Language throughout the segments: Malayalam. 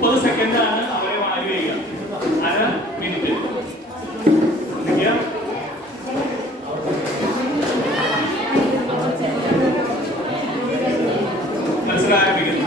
30 സെക്കൻഡാണ് അവരെ വാല്യൂ ചെയ്യുക. അര മിനിറ്റ് മത്സരം ആരംഭിക്കുന്നു.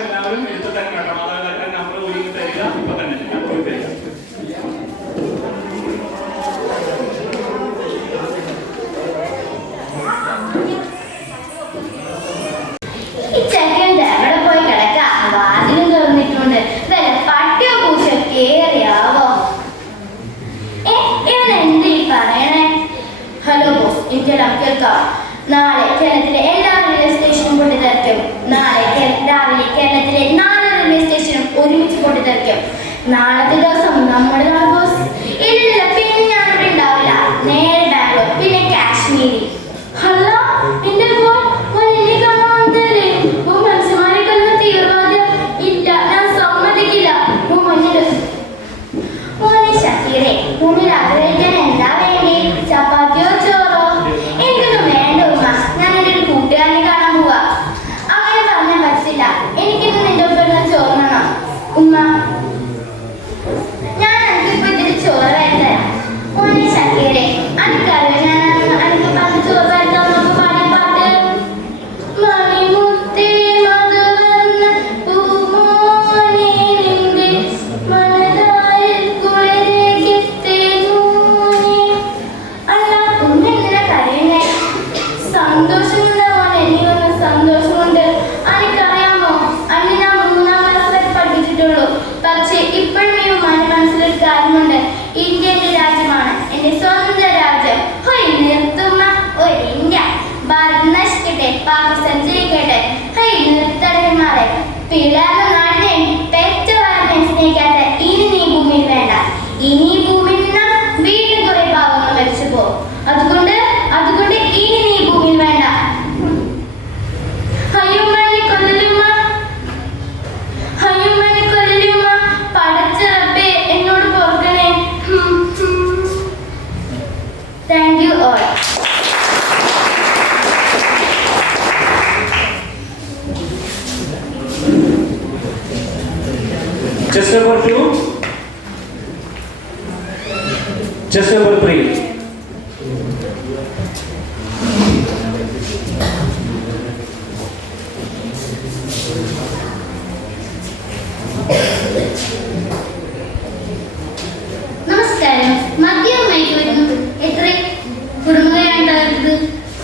എല്ലാവരും എടുത്തു തന്നെ കേട്ടോ. മാതാപിതാക്കളുടെ നമ്പർ ഒരുങ്ങി തരിക. ഇപ്പൊ തന്നെ നമ്പർ തരിക. ഹലോ ബോസ്, എനിക്കെല്ലാം കേൾക്കാം. നാളെ കേരളത്തിലെ എല്ലാ റെയിൽവേ സ്റ്റേഷനും പൊട്ടിത്തെറിക്കും. നാളെ രാവിലെ കേരളത്തിലെ 4 റെയിൽവേ സ്റ്റേഷനും ഒരുമിച്ച് പൊട്ടിത്തെറിക്കും. നാളത്തെ ദിവസം നമ്മുടെ നാൾ ബോസ്. ഇല്ല, പിന്നെ ഞാനിവിടെ ഉണ്ടാവില്ല. നേരെ ബാംഗ്ലൂർ, പിന്നെ കാശ്മീരി. അല്ല, എന്റെ മനുഷ്യന്മാരെ കൊല്ലുന്ന തീവ്രവാദം ഇല്ല, ഞാൻ സമ്മതിക്കില്ല. മോനെ ഷക്കീറെ, മുന്നിൽ ആഗ്രഹിക്കാൻ എന്താ വേണ്ടി? ചപ്പാത്തിയോ ചോറോ? എനിക്കൊന്നും വേണ്ട ഉമ്മ, ഞാൻ എൻ്റെ ഒരു കൂട്ടുകാരനെ കാണാൻ പോവാ. അങ്ങനെ പറഞ്ഞാൽ പറ്റില്ല, എനിക്കിന്ന് നിന്റെ ഒപ്പം ചോറ് വേണം ഉമ്മ. ഞാൻ എനിക്കിപ്പോ ഇതിൽ ചോറ് വരുത്തരാം. മോനെ ഷക്കീറെ, എനിക്കറിയാം ഞാൻ എനിക്ക് പറഞ്ഞ് ചോറ് വരുത്താമെന്നൊക്കെ പാടിയ പാട്ട്. മണിമുത്തേ മധുവർണ്ണ പൂമോനെ നിന്റെ മനതാരിൽ കുളിരേകിത്തേനൂനെ. അല്ല, ഉമ്മ എന്തിനാ കരയുന്നേ? സന്തോഷമുണ്ട് മോനെ, എനിക്കൊന്ന് സന്തോഷമുണ്ട്. എനിക്കറിയാമോ, അന്ന് ഞാൻ 3ാം ക്ലാസ് വരെ പഠിപ്പിച്ചിട്ടുള്ളൂ. പക്ഷേ ഇപ്പോഴും ഈ ഉമ്മാന്റെ മനസ്സിലൊരു കാര്യമുണ്ട്. ഇന്ത്യ എന്റെ രാജ്യമാണ്, എന്റെ സ്വന്തം രാജ്യം. ഹൊയ് നിർത്തുമ്മ, ഒരു ഇന്ത്യ. ഭാരത് നശിക്കട്ടെ, പാകിസ്ഥാൻ ജയിക്കട്ടെ. ഹൈ നിർത്തടന്മാരെ, പിള്ളേരുടെ നാടിനെയും പെറ്റവാരനെയും സ്നേഹിക്കാത്ത ഇനി നീ ഭൂമിയിൽ വേണ്ട. ഇനി ഈ ഭൂമിയിൽ നിന്ന് വീണ്ടും കുറെ ഭാഗങ്ങൾ മരിച്ചു പോകും. അതുകൊണ്ട് ഇനി നീ ഭൂമിയിൽ വേണ്ട. ഹയ്യുമ്മനെ കൊല്ലുമ്മ, ഹയ്യുമ്മനെ കൊല്ലുമ്മ. പടച്ച റബ്ബേ, എന്നോട് പൊറുക്കണേ. Thank you all. Just number 2. Just number 3. നമസ്കാരം. മദ്യവുമായിട്ട് വരുന്നത് എത്ര കുടുംബങ്ങളുണ്ടായത്?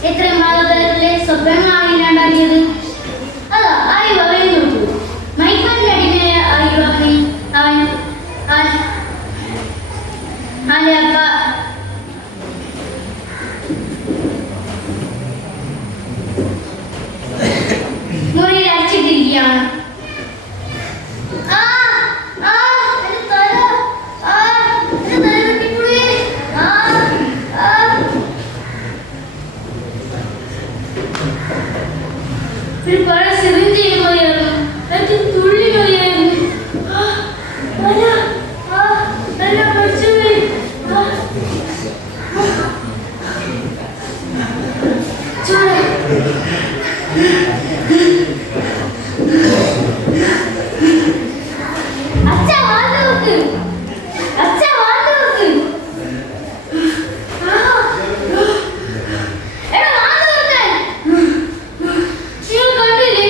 എത്രയും മാതാപിതാക്കളെ സ്വപ്നങ്ങളാണ് ഇല്ലാണ്ടാക്കിയത്. അതാ ആ യുവാവിനെ നോക്കൂ. മൈക്കോലിന്റെ അടിമയായ ആ യുവാവിനെ അവന്റെ അപ്പ മുറിയിൽ അടച്ചിട്ടിരിക്കുകയാണ്. ഒരു പഴയ സിറിഞ്ച് ചെയ്യുകയായിരുന്നു. എനിക്ക് തുള്ളി വയ്യായിരുന്നു. എല്ലാം പഠിച്ചുപോയി. അച്ഛ വാർത്ത നോക്ക്, അച്ഛ വാർത്ത നോക്ക്. എടാ വാർത്ത നോക്കാൻ. നിങ്ങൾ കണ്ടില്ലേ?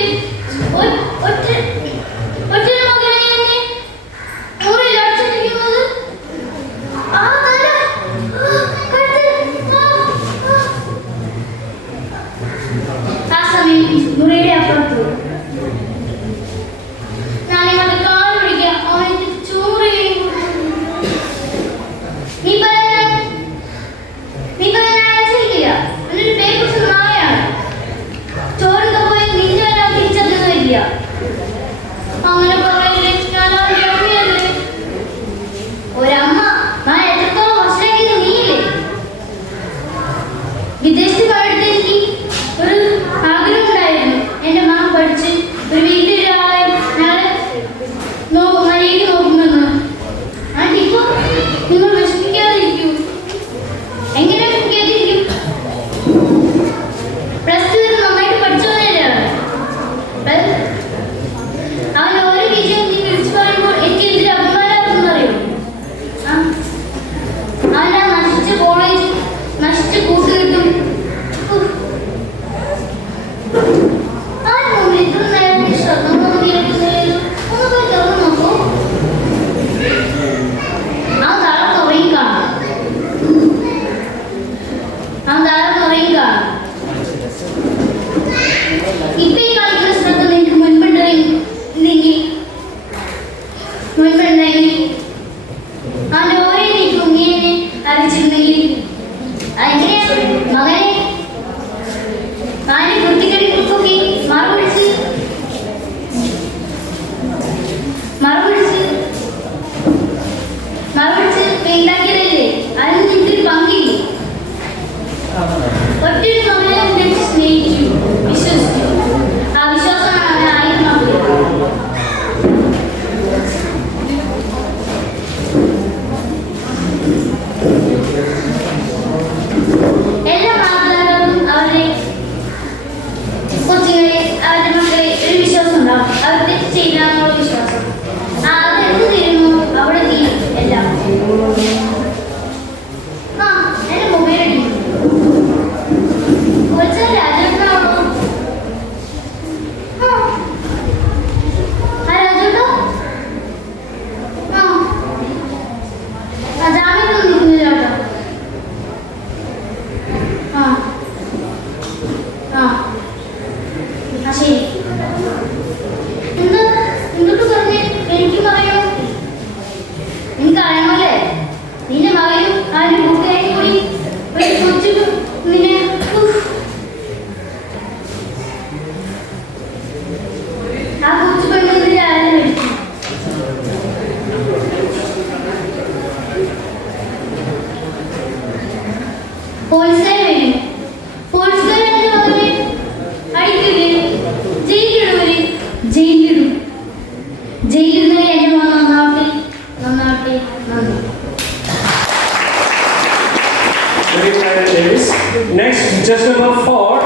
Next, just number 4,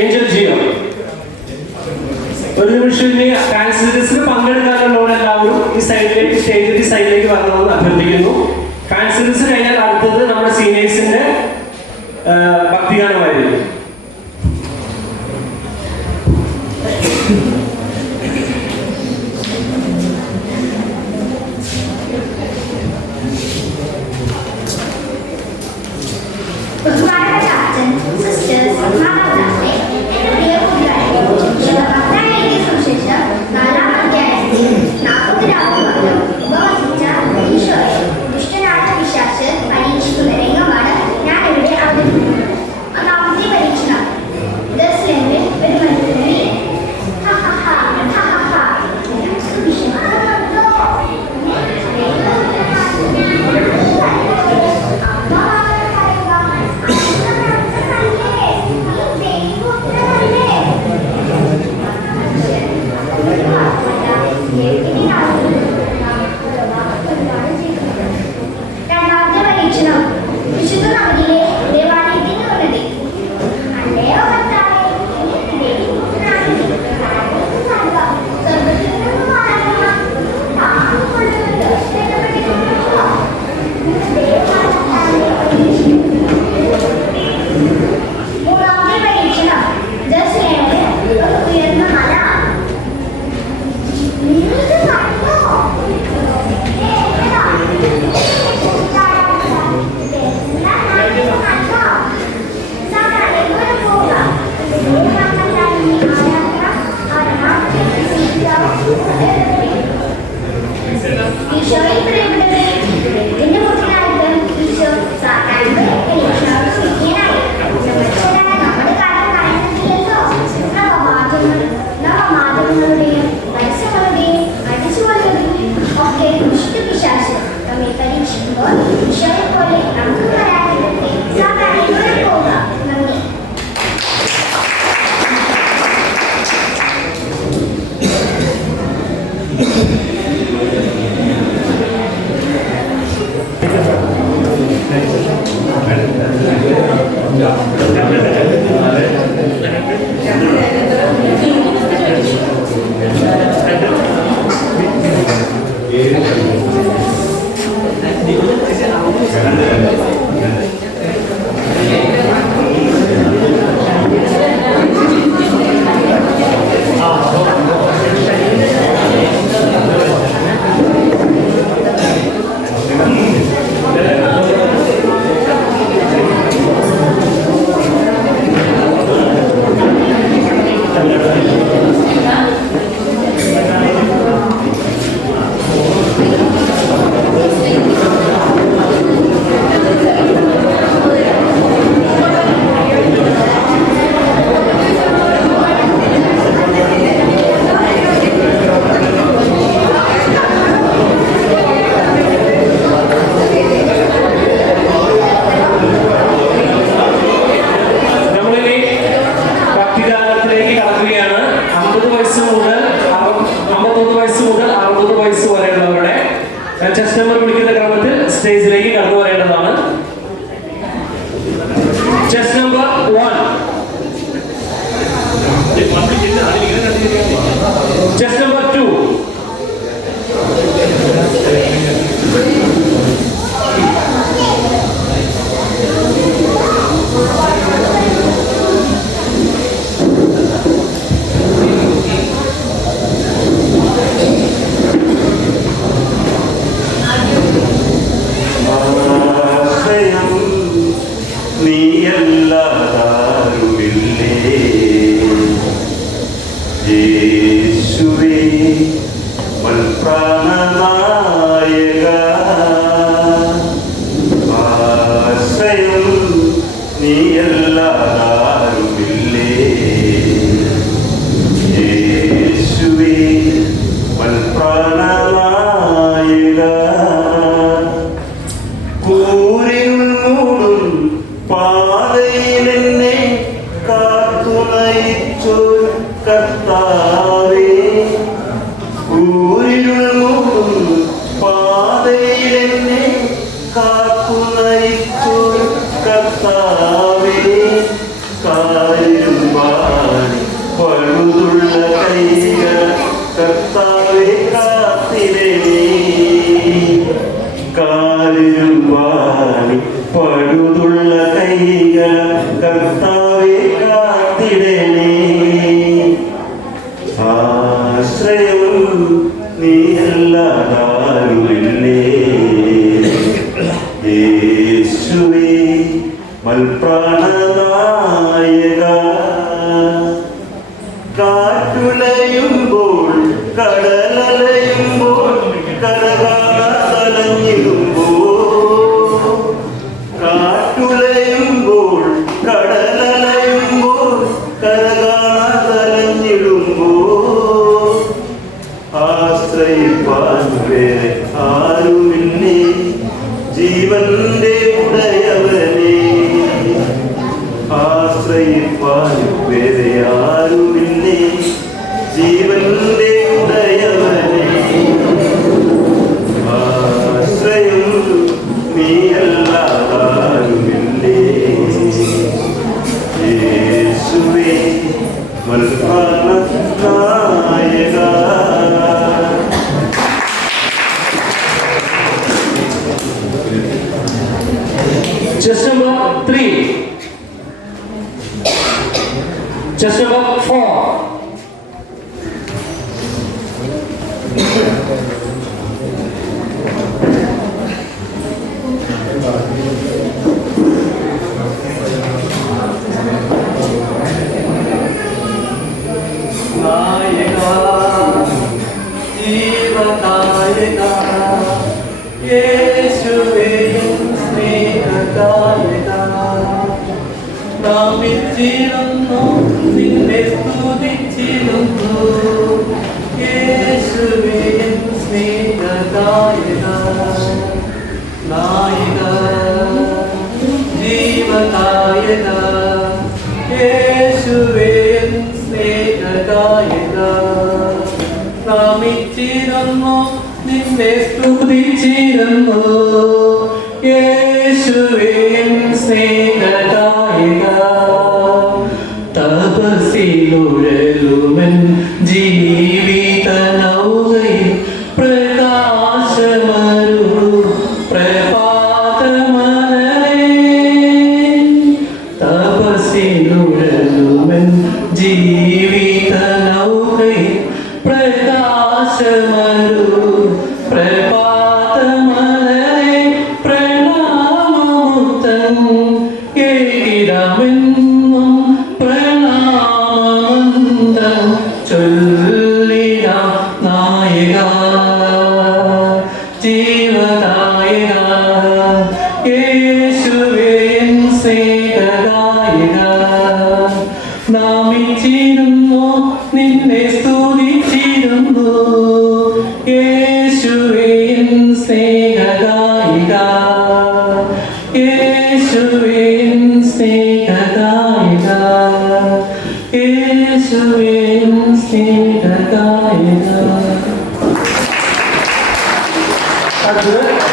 Angel Gio. ഒരു നിമിഷം ഫാൻസിന് പങ്കെടുക്കാനുള്ള എല്ലാവരും ഈ സൈഡിലേക്ക് സ്റ്റേജിന്റെ സൈഡിലേക്ക് വരണമെന്ന് അഭ്യർത്ഥിക്കുന്നു. ഫാൻസിന് കഴിഞ്ഞാൽ അടുത്തത് നമ്മുടെ സീനിയേഴ്സിന്റെ ഭക്തിഗാനമായിരിക്കും. Chest number 1. Chest number 2. Chest number 3. Chest number 4.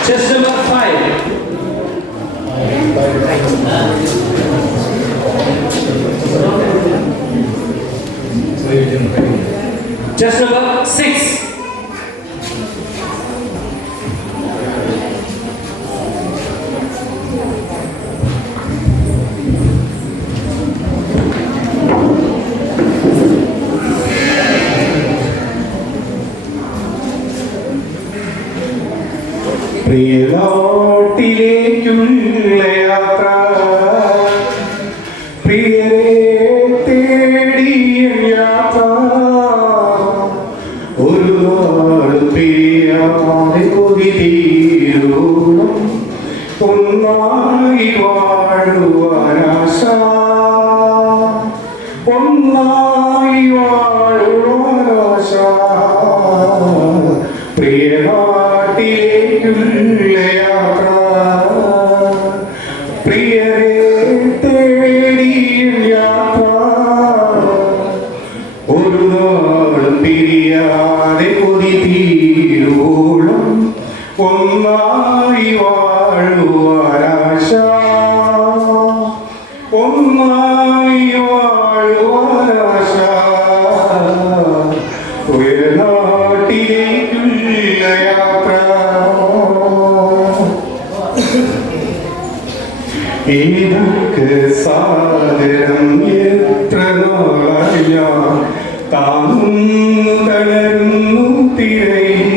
Chest number 5. Just number 6. പ്രിയനാട്ടിലേക്കുള്ള യാത്ര പ്രിയരെ തേടിയ യാത്ര ഒരു നാൾ പിരിയാതെ കൊതി തീരോളം ഒന്നായി വാഴുവാനാശ ഒന്നായി വാഴുവാനാശ പ്രിയനാട്ടിലേക്കുള്ള യാത്ര പ്രിയരെ തേടിയ യാത്ര ഒരു നാൾ പിരിയാതെ കൊതി തീരോളം ഒന്നായി വാഴുവാനാശ ഒന്നായി വാഴുവാനാശ ഉയർനാട്ടിലേക്കുള്ള യാത്ര ഏതൊക്കെ സാഗരം എത്ര നാളായി ഞാൻ താങ്ങുന്നു തളരുന്നു തിരയിൽ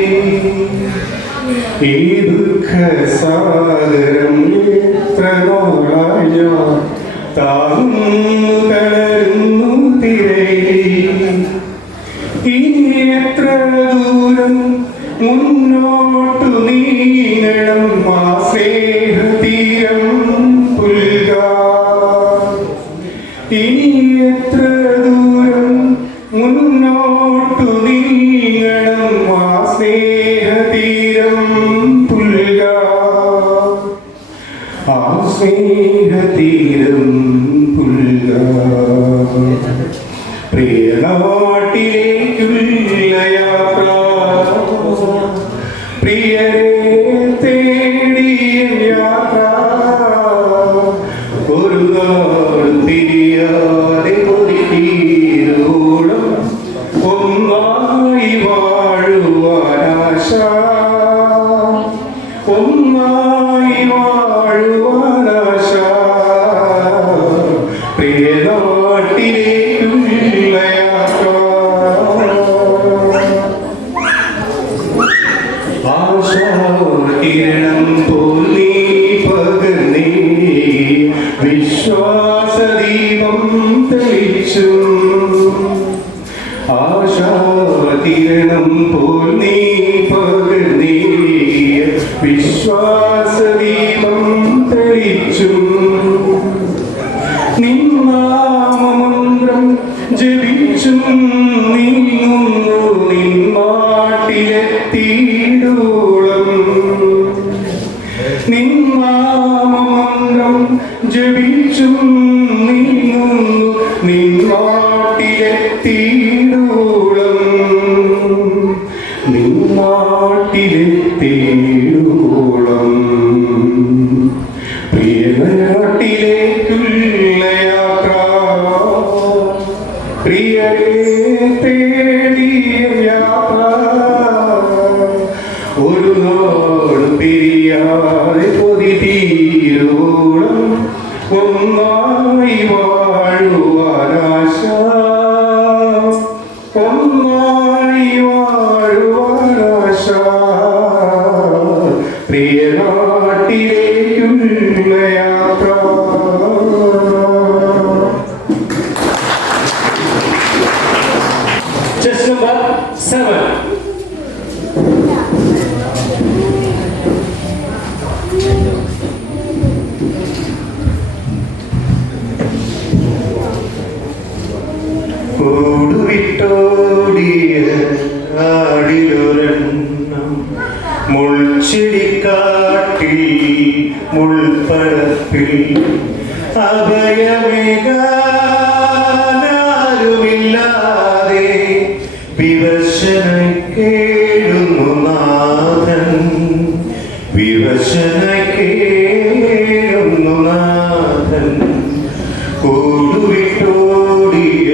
ഏതൊക്ക സാഗരം എത്ര നാളായി ഞാൻ താങ്ങുന്നു തളരുന്നു തിരയിൽ ഇനി എത്ര ദൂരം മുന്നോട്ടു നീങ്ങണം ആ സ്നേഹതീരം പുൽകാൻ ഇനി എത്ര ദൂരം മുന്നോട്ടു നീങ്ങണം ആ സ്നേഹതീരം പുൽകാൻ ആ സ്നേഹതീരം പുൽകാൻ പ്രിയനാട്ടിലേക്കുള്ള യാത്ര പ്രിയരെ തേടിയ യാത്ര ഒരു നാൾ തിരിയാതെ കൊതി തീരോളം ഒന്നായി വാഴുവാനാശ ഒന്നായി വാഴുവാനാശ പ്രിയനാട്ടിലേക്കുള്ള യാത്ര ആശാകിരണം തോന്നി പകർന്നേ വിശ്വാസദീപം തെളിച്ചു ആശാകിരണം തോന്നി പകർന്നേ വിശ്വാസദീപം തെളിച്ചു നിന്നാമമന്ത്രം ജപിച്ചും നീങ്ങുന്നു നിന്നാട്ടിലെത്തിയിടോളം നിന്നാമമന്ത്രം ജപിച്ചും നീങ്ങുന്നു നിന്നാട്ടിലെത്തിയിടോളം നിന്നാട്ടിലെത്തിയിടോളം പ്രിയനാട്ടിലേക്കുള്ള യാത്ര പ്രിയരെ തേടിയ യാത്ര ഒരു നാൾ പിരിയാതെ കൊതി തീരോളം ഒന്നായി വാഴുവാനാശ ഒന്നായി വാഴുവാനാശ പ്രിയനാട്ടിലേക്കുള്ള യാത്ര Just number 7. കൂടുവിട്ടോടിയ ആടിലൊരെണ്ണം മുൾച്ചെടിക്കാട്ടിൽ മുൾപ്പടപ്പിൽ അഭയമേകാരുമില്ലാതെ വിവശനായി കേഴുന്നു നാഥൻ വിവശനായി കേഴുന്നു നാഥൻ കൂടുവിട്ടോടിയ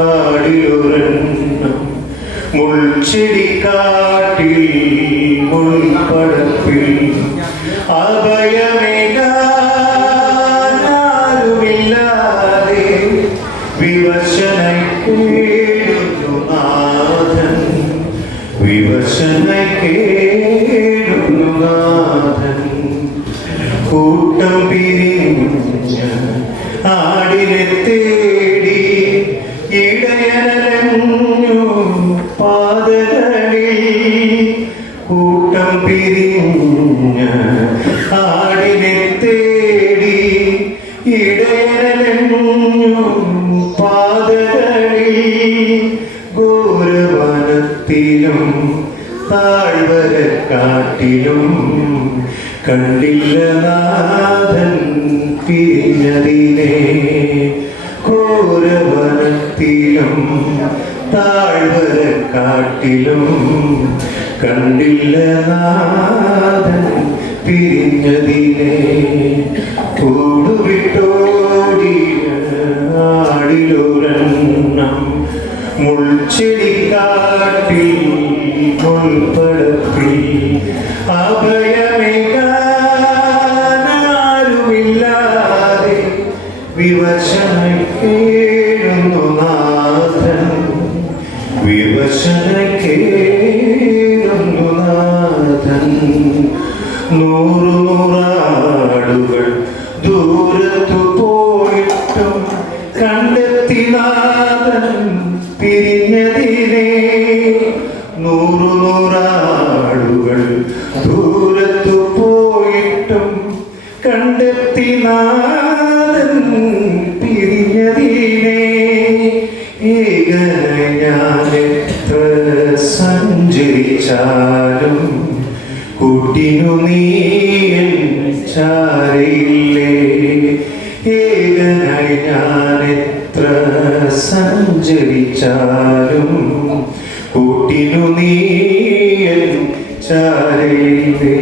ആടിലൊരെണ്ണം മുൾച്ചെടിക്കാട്ടിൽ മുൾപ്പടപ്പിൽ അഭയമേകാരുമില്ലാതെ വിവശനായി കേടുന്നു നാഥൻ, വിവശനായി കേടുന്നു നാഥൻ. കൂട്ടം പിരിഞ്ഞ ആടിനെ തേടി ഇടയനലഞ്ഞു പാതകളിൽ. കൂട്ടം പിരിഞ്ഞ ആടിനെ തേടി ഇടയനലഞ്ഞു പാതകളിൽ. ഘോരവനത്തിലും താഴ്വരക്കാട്ടിലും കണ്ടില്ല നാഥൻ പിരിഞ്ഞതിനെ. ഘോരവനത്തിലും താഴ്വരക്കാട്ടിലും കണ്ടില്ല നാഥൻ പിരിഞ്ഞതിനെ. കൂടുവിട്ടോടിയ ആടിലൊരെണ്ണം മുൾച്ചെടിക്കാട്ടിൽ മുൾപ്പടപ്പിൽ അഭയമേകാരുമില്ലാതെ വിവശനായി കേഴുന്നു നാഥൻ, വിവശനായി കേഴുന്നു നാഥൻ. നൂറു നൂറാടുകൾ ദൂരത്തു പോയിട്ടും കണ്ടെത്തി നാഥൻ പിരിഞ്ഞതിനെ. നൂറു നൂറാടുകൾ ദൂരത്തു പോയിട്ടും കണ്ടെത്തി നാഥൻ പിരിഞ്ഞതിനെ. ഏകനായി ഞാൻ എത്ര സഞ്ചരിച്ചാലും കൂട്ടിനു നീ ചാരയില്ലേ. ഏകനായി ഞാൻ എത്ര സഞ്ചരിച്ചാലും കൂട്ടിനു നീ ചാരയില്ലേ.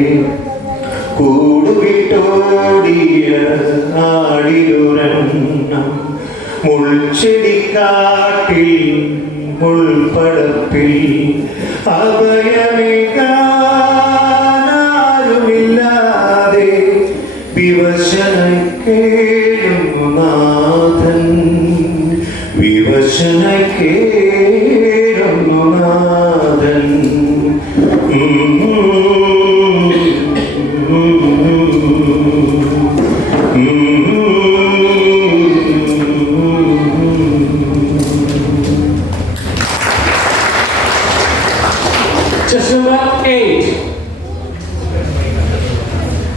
കൂടുവിട്ടോടിയ ആടിലൊരെണ്ണം മുൾച്ചെടിക്കാട്ടിൽ മുൾപ്പടപ്പിൽ അഭയമേകാരുമില്ലാതെ വിവശനായി കേഴുന്നു നാഥൻ, വിവശനായി കേഴുന്നു നാഥൻ. Just number 8.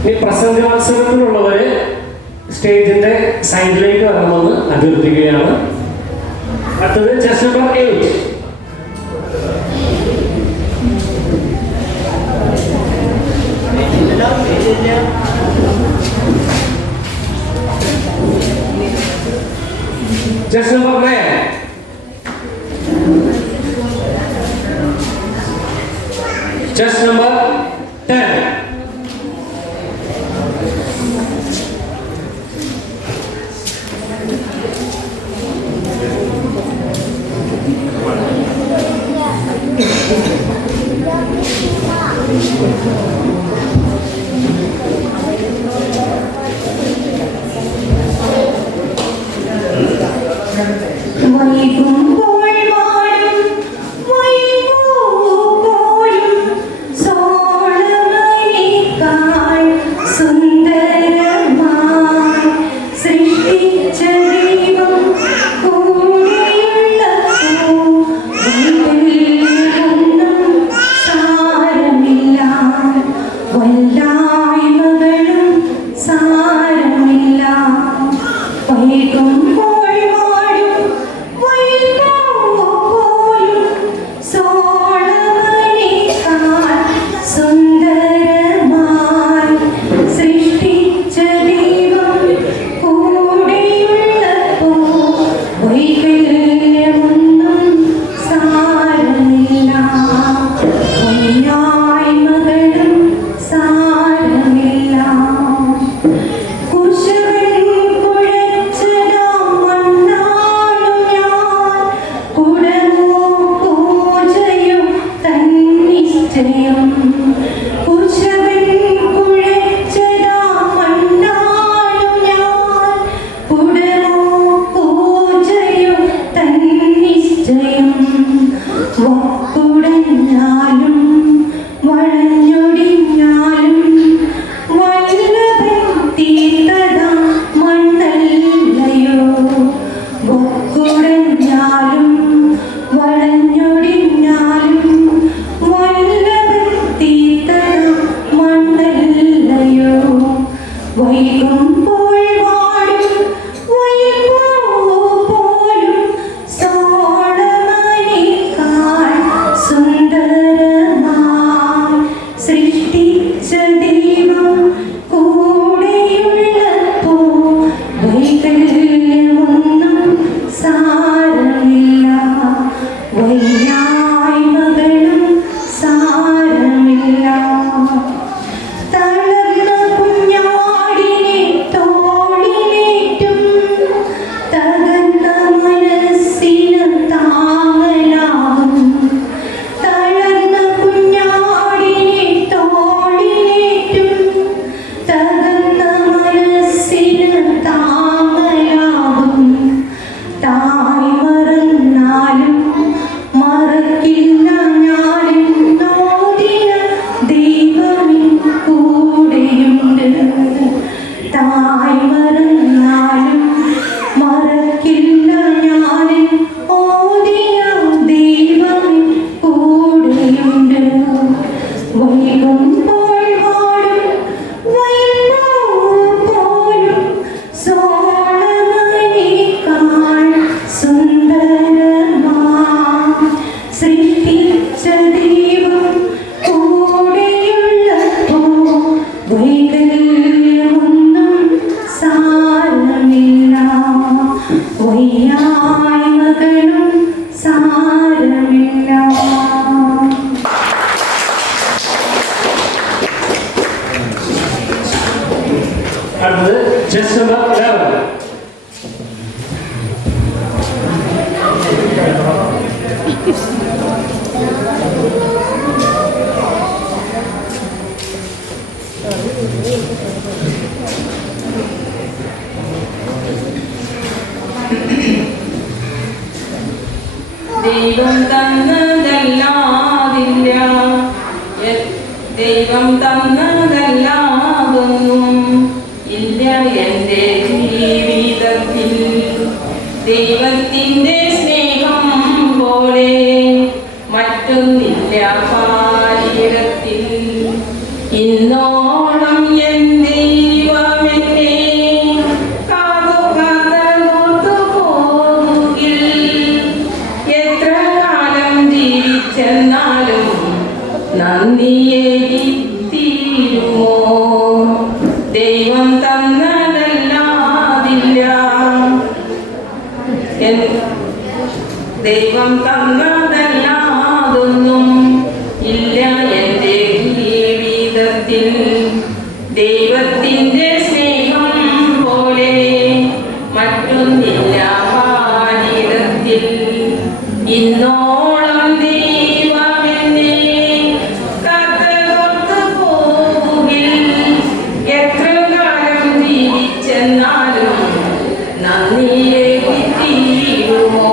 ഈ പ്രസംഗ മത്സരത്തിലുള്ളവരെ സ്റ്റേജിന്റെ സൈഡിലേക്ക് വരണമെന്ന് അഭ്യർത്ഥിക്കുകയാണ്. അടുത്തത് chess number 8. Chess number 9. Chess number 10. വൈകുമ്പോൾ വാഴും വൈകുമ്പോഴും വൈകല്യമൊന്നും സാരമില്ല, വയ്യായ്മകളും സാരമില്ല. തളർന്ന കുഞ്ഞാടിനെ തോളിലേറ്റും തകർന്ന മനസ്സിന് താങ്ങലാകും. തളർന്ന കുഞ്ഞാടിനെ തോളിലേറ്റും തകർന്ന മനസ്സിന് താങ്ങലാകും. തായ് മറന്നാലും മറക്കില്ല ഞാനെന്നോദിയ ദൈവമിൻ കൂടെയുണ്ട്. തായ് മറന്നാലും മറക്കില്ല ഞാനെൻ ഓദിയ ദൈവമിൻ കൂടെയുണ്ട്. വൈകുമ്പോൾ വാടും വൈകുമ്പോൾ പോലും സോളമനേക്കാൾ സുന്ദരമാ സൃഷ്ടിച്ച ദൈവം കൂടെയുള്ളപ്പോൾ വൈകല്യമൊന്നും സാരമില്ല, വയ്യായ്മകളും സാരമില്ല. അടുത്തത് ജസ്റ്റ് നമ്പർ 11. ദൈവം തന്നതല്ലാതില്ല, ദൈവം തന്നതല്ലാതൊന്നും ഇല്ല എൻ്റെ ജീവിതത്തിൽ. ദൈവത്തിൻ്റെ സ്നേഹം പോലെ മറ്റൊന്നില്ല പാരിടത്തിൽ. ഇന്നോളം എൻ ദൈവമെന്നെ കാത്തു പോകുകിൽ. എത്ര കാലം ജീവിച്ചെന്നാലും നന്ദിയെ തീരുമോ? ദൈവം തന്നതല്ലാതില്ല, ദൈവം തന്നതല്ലാതൊന്നും ഇല്ല എൻ്റെ ജീവിതത്തിൽ. ദൈവത്തിൻ്റെ സ്നേഹം പോലെ മറ്റൊന്നില്ല പാരിടത്തിൽ. ഇന്നോളം ദൈവമെന്നെ കാത്തു പോകുകിൽ. എത്ര കാലം ജീവിച്ചെന്നാലും നന്ദിയെ തീരുമോ?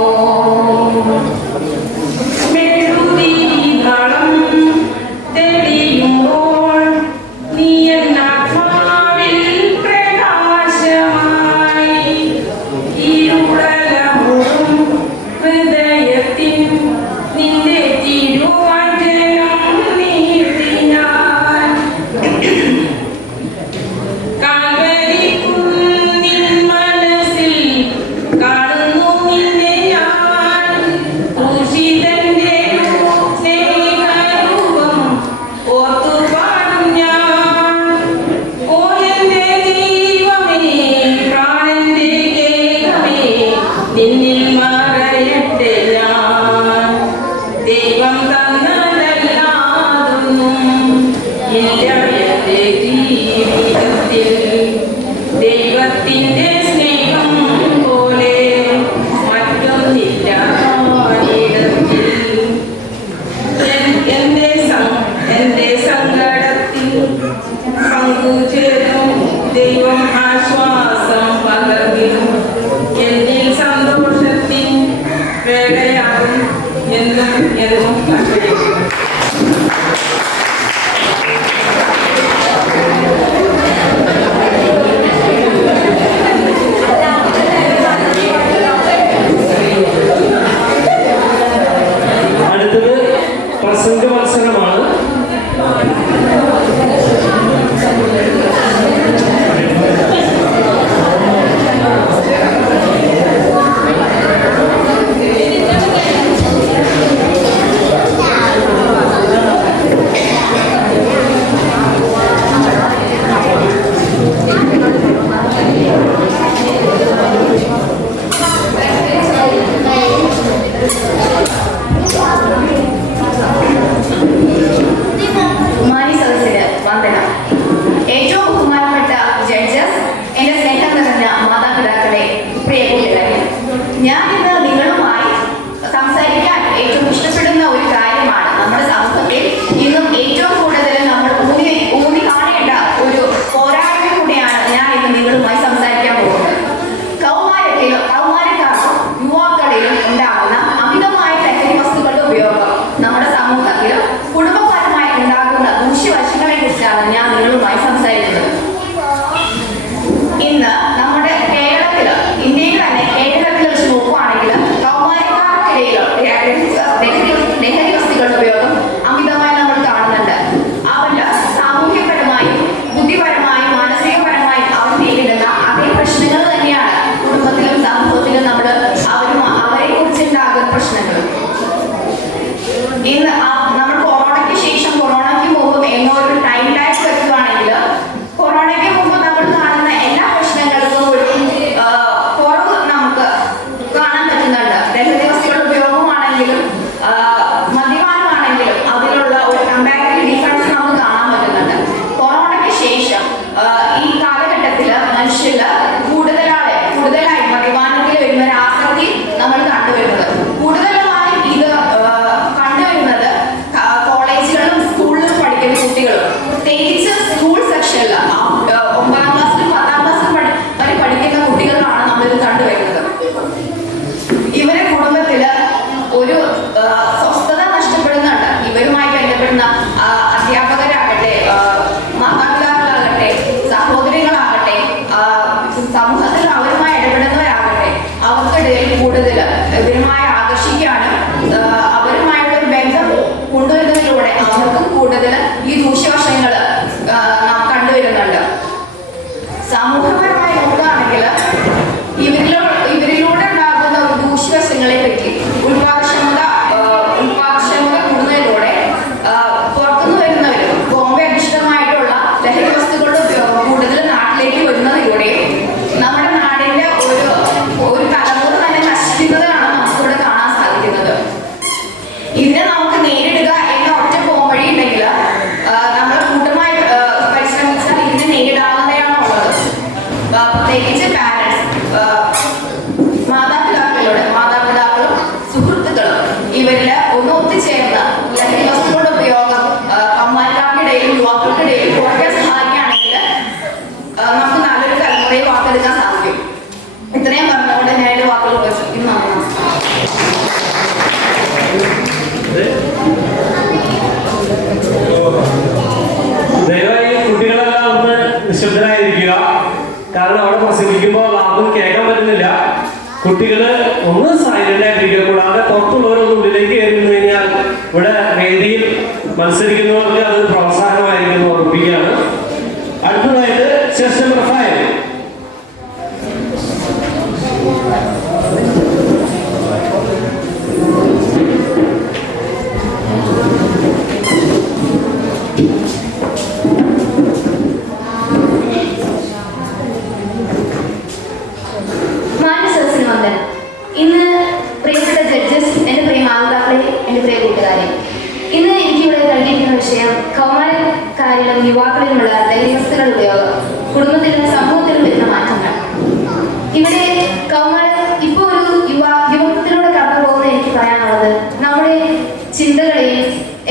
കൂടുതൽ ഇവരുമായി ആകർഷിക്കാനും അവരുമായുള്ള ഒരു ബന്ധം കൊണ്ടുവരുന്നതിലൂടെ അവർക്കും കൂടുതൽ ഈ ദൂഷ്യവശങ്ങൾ നാം കണ്ടുവരുന്നുണ്ട്. സാമൂഹികപരമായി നോക്കുകയാണെങ്കിൽ ഇവരിലൂടെ ഉണ്ടാകുന്ന ദൂഷ്യവശങ്ങളെ പറ്റി ഉൽപാദനക്ഷമത കൂടുന്നതിലൂടെ പുറത്തുനിന്ന് വരുന്നവരും ബോംബെ അധിഷ്ഠിതമായിട്ടുള്ള ലഹരി വസ്തുക്കളുടെ ഉപയോഗം കൂടുതൽ നാട്ടിലേക്ക് വരുന്നതിലൂടെ നമ്മുടെ നാടിന്റെ ഒരു തലമുറ തന്നെ നശിക്കുന്നതാണ് നമുക്കിവിടെ കാണാൻ സാധിക്കുന്നത്. ഇതിനെ നമുക്ക് നേരിടുക എന്ന ഒറ്റ പോംവഴി ഉണ്ടെങ്കിൽ നമ്മൾ കൂട്ടമായി പരിശ്രമിച്ചാൽ ഇതിനെ നേരിടാവുന്നതാണുള്ളത്. പ്രത്യേകിച്ച് പാരന്റ്സ്, മാതാപിതാക്കളും സുഹൃത്തുക്കളും ഇവരിൽ ഒന്ന് ഒത്തുചേർന്ന് ലഹരി വസ്തുക്കളുടെ ഉപയോഗം കൗമാരക്കാർക്കിടയിലും യുവാക്കൾക്കിടയിലും കുറയ്ക്കാൻ സഹായിക്കുകയാണെങ്കിൽ നമുക്ക് നല്ലൊരു തലമുറയെ വാർത്തെടുക്കാൻ സാധിക്കും. ഇത്രയും പറഞ്ഞുകൊണ്ട് ഞാൻ എൻ്റെ വാക്കുകൾ ഉപയോഗിക്കുന്നു. ദയവായി കുട്ടികളെല്ലാം ഒന്ന് നിശബ്ദരായിരിക്കുക. കാരണം അവിടെ പ്രസംഗിക്കുമ്പോൾ ആർക്കും കേൾക്കാൻ പറ്റുന്നില്ല. കുട്ടികൾ ഒന്ന് സൈലന്റ് ആയിരിക്കുക. കൂടാതെ പുറത്തുള്ളവരൊന്നും ഉള്ളിലേക്ക് കയറി കഴിഞ്ഞാൽ ഇവിടെ വേദിയിൽ മത്സരിക്കുന്നവർക്ക് അത് പ്രോത്സാഹനമായിരിക്കും ഓർമ്മിപ്പിക്കുകയാണ്. അടുത്തതായിട്ട് ചെസ് നമ്പർ 5. ഇന്ന് പ്രിയപ്പെട്ട ജഡ്ജസ്, എൻ്റെ പ്രിയ മാതാപിതാക്കളെ, എൻ്റെ പ്രിയ കൂട്ടുകാരെ, ഇന്ന് എനിക്കിവിടെ നൽകിയിരിക്കുന്ന വിഷയം കൗമാരക്കാരിലും യുവാക്കളിലുമുള്ള ലഹരി വസ്തുക്കളുടെ ഉപയോഗം കുടുംബത്തിലും സമൂഹത്തിലും വരുന്ന മാറ്റങ്ങൾ. ഇവിടെ ഇപ്പോൾ ഒരു യുവത്വത്തിലൂടെ കടന്നു പോകുന്ന എനിക്ക് പറയാനുള്ളത്, നമ്മുടെ ചിന്തകളെയും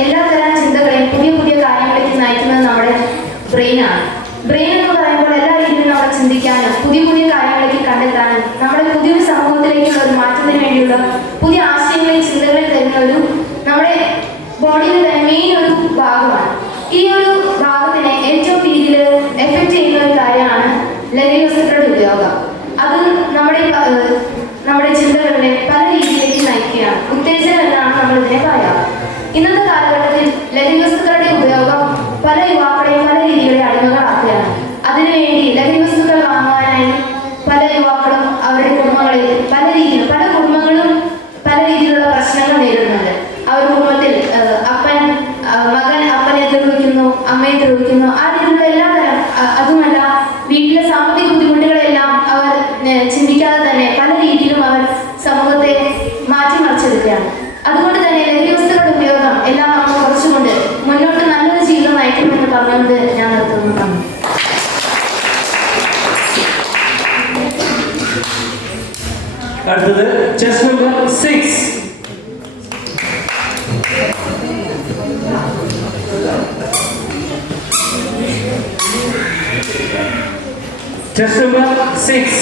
എല്ലാതരം ചിന്തകളെയും പുതിയ പുതിയ കാര്യങ്ങളിലേക്ക് നയിക്കുന്നത് നമ്മുടെ ബ്രെയിനാണ്. ബ്രെയിൻ എന്ന് പറയുമ്പോൾ എല്ലാ രീതിയിലും നമ്മൾ ചിന്തിക്കാനും പുതിയ പുതിയ കാര്യങ്ങളിലേക്ക് കണ്ടെത്താനും നമ്മുടെ പുതിയൊരു സമൂഹത്തിലേക്കുള്ള ഒരു മാറ്റത്തിന് വേണ്ടിയുള്ള പുതിയ ആശയങ്ങളെയും ചിന്തകളെയും തരുന്ന നമ്മുടെ ബോഡിയുടെ തന്നെ മെയിൻ ഒരു ഭാഗമാണ്. ഈ ഒരു ഭാഗത്തിനെ ഏറ്റവും രീതിയിൽ എഫക്റ്റ് ചെയ്യുന്ന ഒരു കാര്യമാണ് ലഹരി വസ്തുക്കളുടെ ഉപയോഗം. അത് നമ്മുടെ ചിന്തകളെ പല രീതിയിലേക്ക് നയിക്കുകയാണ്. ഉത്തേജനം എന്നാണ് നമ്മൾ ഇതിനെ പറയാം. ഇന്നത്തെ കാലഘട്ടത്തിൽ ലഹരി വസ്തുക്കളുടെ ഉപയോഗം പല യുവാക്കളെയും പല രീതിയിലെ അടിമകളാക്കുകയാണ്. അതിനുവേണ്ടി ലഹരി വസ്തുക്കൾ വാങ്ങാനായി പല യുവാക്കളും അവരുടെ കുടുംബങ്ങളിൽ പല കുടുംബങ്ങളും പല രീതിയിലുള്ള പ്രശ്നങ്ങൾ നേരിടുന്നുണ്ട്. അവർ കുടുംബത്തിൽ മകൻ അപ്പനെ ദ്രോഹിക്കുന്നു, അമ്മയെ ദ്രോഹിക്കുന്നു, ആ രീതിയിലുള്ള എല്ലാതരം. അതുമല്ല, വീട്ടിലെ സാമ്പത്തിക ബുദ്ധിമുട്ടുകളെല്ലാം അവർ ചിന്തിക്കാതെ തന്നെ പല രീതിയിലും അവർ സമൂഹത്തെ മാറ്റിമറിച്ചെടുക്കുകയാണ്. അതുകൊണ്ട് തന്നെ ലഹരി വസ്തുക്കളുടെ ഉപയോഗം എല്ലാം നമ്മൾ കുറച്ചുകൊണ്ട് മുന്നോട്ട് നല്ലൊരു ജീവിതം നയിക്കണമെന്ന് പറഞ്ഞുകൊണ്ട് ഞാൻ നിർത്തുന്നു. അടുത്തത് ചെസ് നമ്പർ 6. Chess number 6.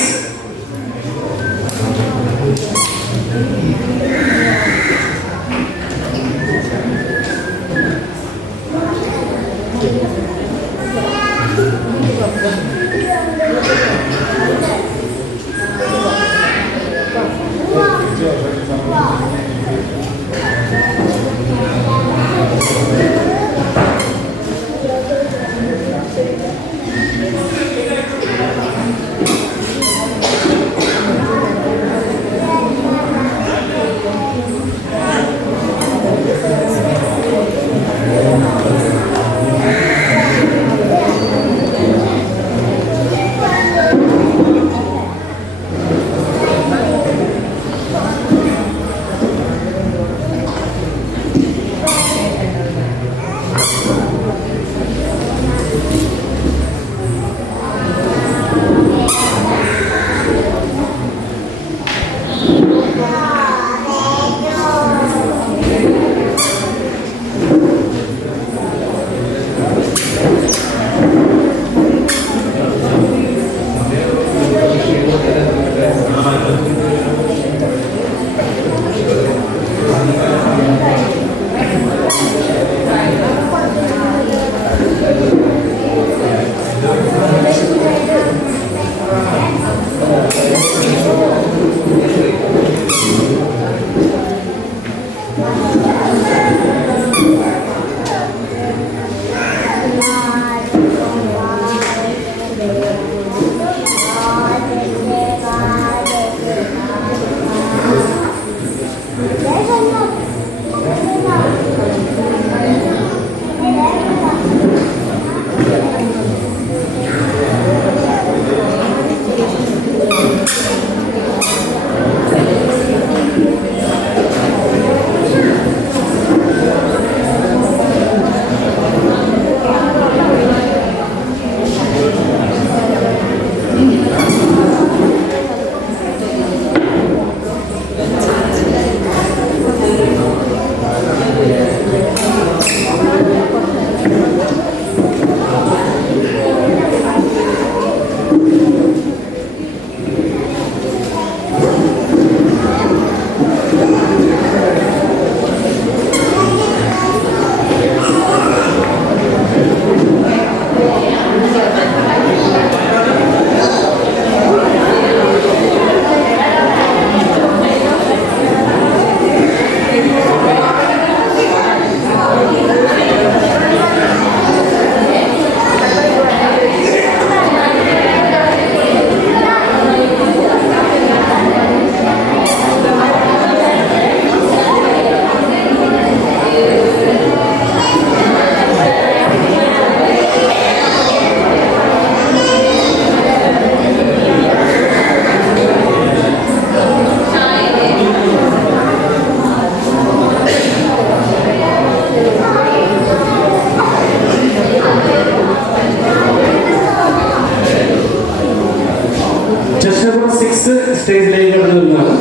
6 സ്റ്റേജിലേക്ക് കടന്നു വരുന്നതാണ്.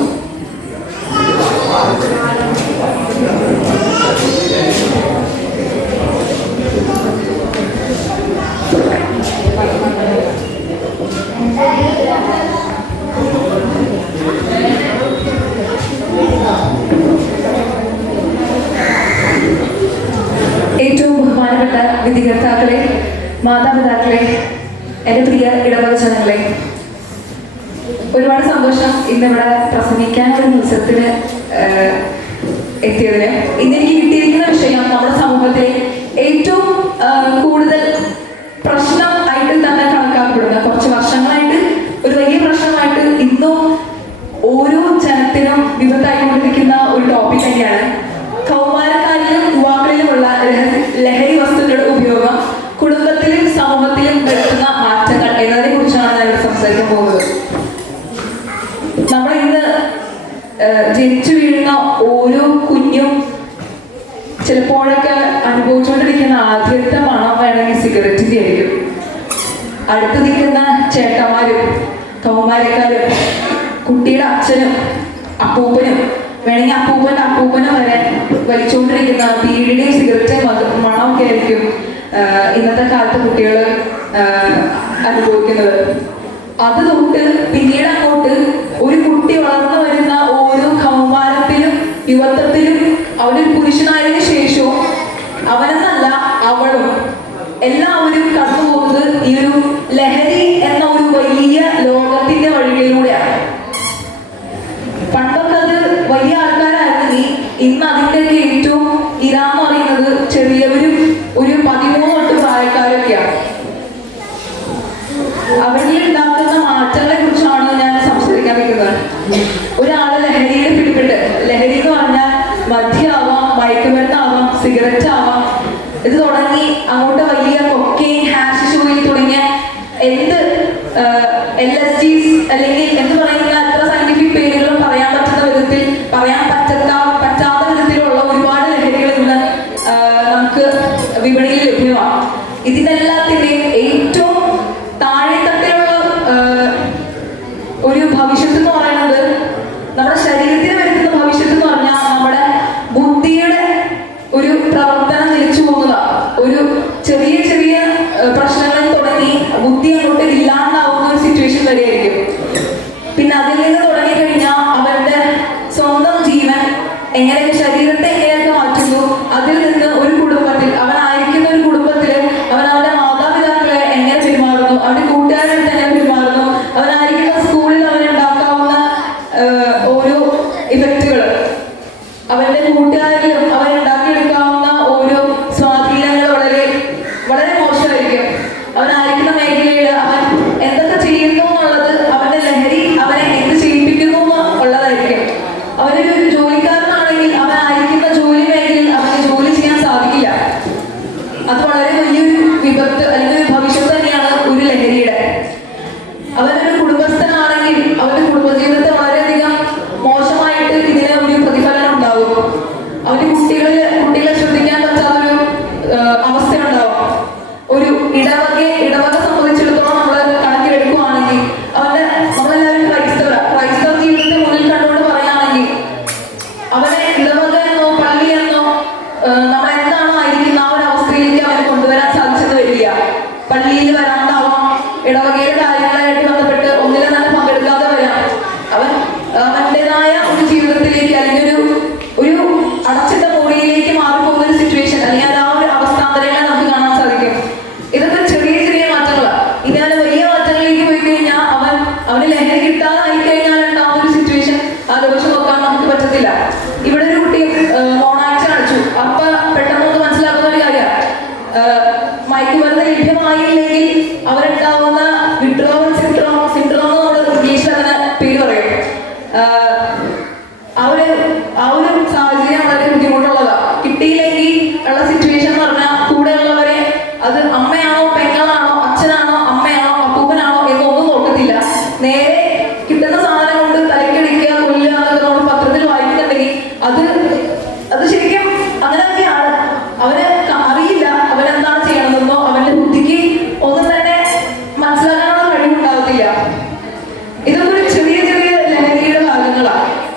ഏറ്റവും ബഹുമാനപ്പെട്ട വിധികർത്താക്കളെ, മാതാപിതാക്കളെ, എൻ്റെ പ്രിയ ഇടവക ജനങ്ങളെ, ഒരുപാട് സന്തോഷം ഇന്നിവിടെ പ്രസംഗിക്കാൻ ഒരു മത്സരത്തിന് എത്തിയതിന്. ഇന്നെനിക്ക് കിട്ടിയിരിക്കുന്ന വിഷയം നമ്മുടെ സമൂഹത്തിലെ ഏറ്റവും കൂടുതൽ പ്രശ്നമായിട്ട് തന്നെ കണക്കാക്കപ്പെടുന്ന, കുറച്ച് വർഷങ്ങളായിട്ട് ഒരു വലിയ പ്രശ്നമായിട്ട് ഇന്നും ഓരോ ജനത്തിനും വിപത്തായിക്കൊണ്ടിരിക്കുന്ന ഒരു ടോപ്പിക് തന്നെയാണ് കൗമാരക്കാരിലും യുവാക്കളിലുമുള്ള ലഹരി വസ്തുക്കളുടെ ഉപയോഗം കുടുംബത്തിലും സമൂഹത്തിലും വരുത്തുന്ന മാറ്റങ്ങൾ എന്നതിനെ കുറിച്ചാണ് ഞാനിവിടെ സംസാരിക്കാൻ പോകുന്നത്. നമ്മൾ ഇന്ന് ജനിച്ചു വീഴുന്ന ഓരോ കുഞ്ഞും ചിലപ്പോഴൊക്കെ അനുഭവിച്ചുകൊണ്ടിരിക്കുന്ന ആദ്യത്തെ മണം വേണമെങ്കിൽ സിഗരറ്റിന്റെ ആയിരിക്കും. അടുത്ത് നിൽക്കുന്ന ചേട്ടന്മാരും കൗമാരക്കാരും കുട്ടിയുടെ അച്ഛനും അപ്പൂപ്പനും വേണമെങ്കിൽ അപ്പൂപ്പനും വരെ വലിച്ചുകൊണ്ടിരിക്കുന്ന ബീഡിയുടെയും സിഗരറ്റിന്റെയും മണമൊക്കെ ആയിരിക്കും ഇന്നത്തെ കാലത്ത് കുട്ടികൾ അനുഭവിക്കുന്നത്. അത് തൊട്ട് പിന്നീട് അങ്ങോട്ട് ഒരു കുട്ടി വളർന്നു വരുന്ന ഓരോ കൗമാരത്തിലും യുവത്വത്തിലും അവനൊരു പുരുഷനായതിനു ശേഷവും അവനെന്നല്ല അവളും എല്ലാവരും കടന്നു പോകുന്നത് ഈ ഒരു ലഹരി എന്ന ഒരു വലിയ ലോകത്തിന്റെ വഴികളിലൂടെയാണ്. പണ്ടൊക്കെ അത് വലിയ ആൾക്കാരായിരുന്നെങ്കിൽ ഇന്ന് അതിൻ്റെയൊക്കെ ഏറ്റവും ഇരാന്ന് പറയുന്നത് ചെറിയവരും ഒരു 13 തൊട്ട് പ്രായക്കാരൊക്കെയാണ്. അവരിൽ ഉണ്ടാക്കുന്ന മാറ്റങ്ങളെ കുറിച്ചാണ് ഞാൻ സംസാരിക്കാൻ വെക്കുന്നത്. ഒരാള് ലഹരിയിൽ പിടിപെട്ട്, ലഹരി എന്ന് പറഞ്ഞാൽ മദ്യമാവാം, മയക്കുമരുന്നാവാം, സിഗരറ്റ് ആവാം, ഇത് തുടങ്ങി അങ്ങോട്ട് വലിയ കൊക്കെയിൻ, ഹാഷിഷ് ഓയിൽ തുടങ്ങിയ എന്ത് LSDs അല്ലെങ്കിൽ എന്ത് പറയുന്ന എത്ര സയന്റിഫിക് പേരുകളും പറയാൻ പറ്റുന്ന വിധത്തിൽ പറയാൻ പറ്റാത്ത വിധത്തിലുള്ള ഒരുപാട് ലഹരികൾ ഇന്ന് നമുക്ക് വിപണിയിൽ ലഭ്യമാണ്. ഇതിനെല്ലാത്തിൻ്റെയും ഏറ്റവും താഴെത്തട്ടിലുള്ള ഒരു ഭവിഷ്യത്ത് എന്ന് പറയുന്നത്, നമ്മുടെ ശരീരത്തിന് വരുത്തുന്ന ഭവിഷ്യത്ത് എന്ന് പറഞ്ഞാൽ നമ്മുടെ ബുദ്ധിയുടെ ഒരു പ്രവർത്തനം നിലച്ചു പോകുന്നതാണ്. ഒരു ചെറിയ ചെറിയ പ്രശ്നങ്ങളിൽ തുടങ്ങി ബുദ്ധി അങ്ങോട്ട് ഇല്ലാണ്ടാവുന്ന ഒരു സിറ്റുവേഷൻ വരെയായിരിക്കും. പിന്നെ അതിൽ നിന്ന് തുടങ്ങിക്കഴിഞ്ഞാൽ അവരുടെ സ്വന്തം ജീവൻ എങ്ങനെയൊക്കെ, ശരീരത്തെ എങ്ങനെയൊക്കെ മാറ്റുന്നു, അതിൽ നിന്ന് ഒരു കുടുംബത്തിൽ അവനായിരിക്കുന്ന ഒരു കുടുംബത്തിൽ അവൻ അവന്റെ മാതാപിതാക്കളെ എങ്ങനെ പെരുമാറുന്നു, അവന്റെ കൂട്ടുകാരുടെ എങ്ങനെ പെരുമാറുന്നു, അവനായിരിക്കുന്ന സ്കൂളിൽ അവനുണ്ടാക്കാവുന്ന ഓരോ ഇഫക്റ്റുകൾ, അവന്റെ കൂട്ടുകാരിലും അവനുണ്ടാക്കിയെടുക്കാവുന്ന ഓരോ സ്വാധീനങ്ങൾ വളരെ വളരെ മോശമായിരിക്കും. അവനായിരിക്കുന്ന മേഖലയിൽ അവൻ എന്തൊക്കെ ചെയ്യുന്നു എന്നുള്ളത്, അവന്റെ ലഹരി അവനെ എന്ത് ചെയ്യുന്നു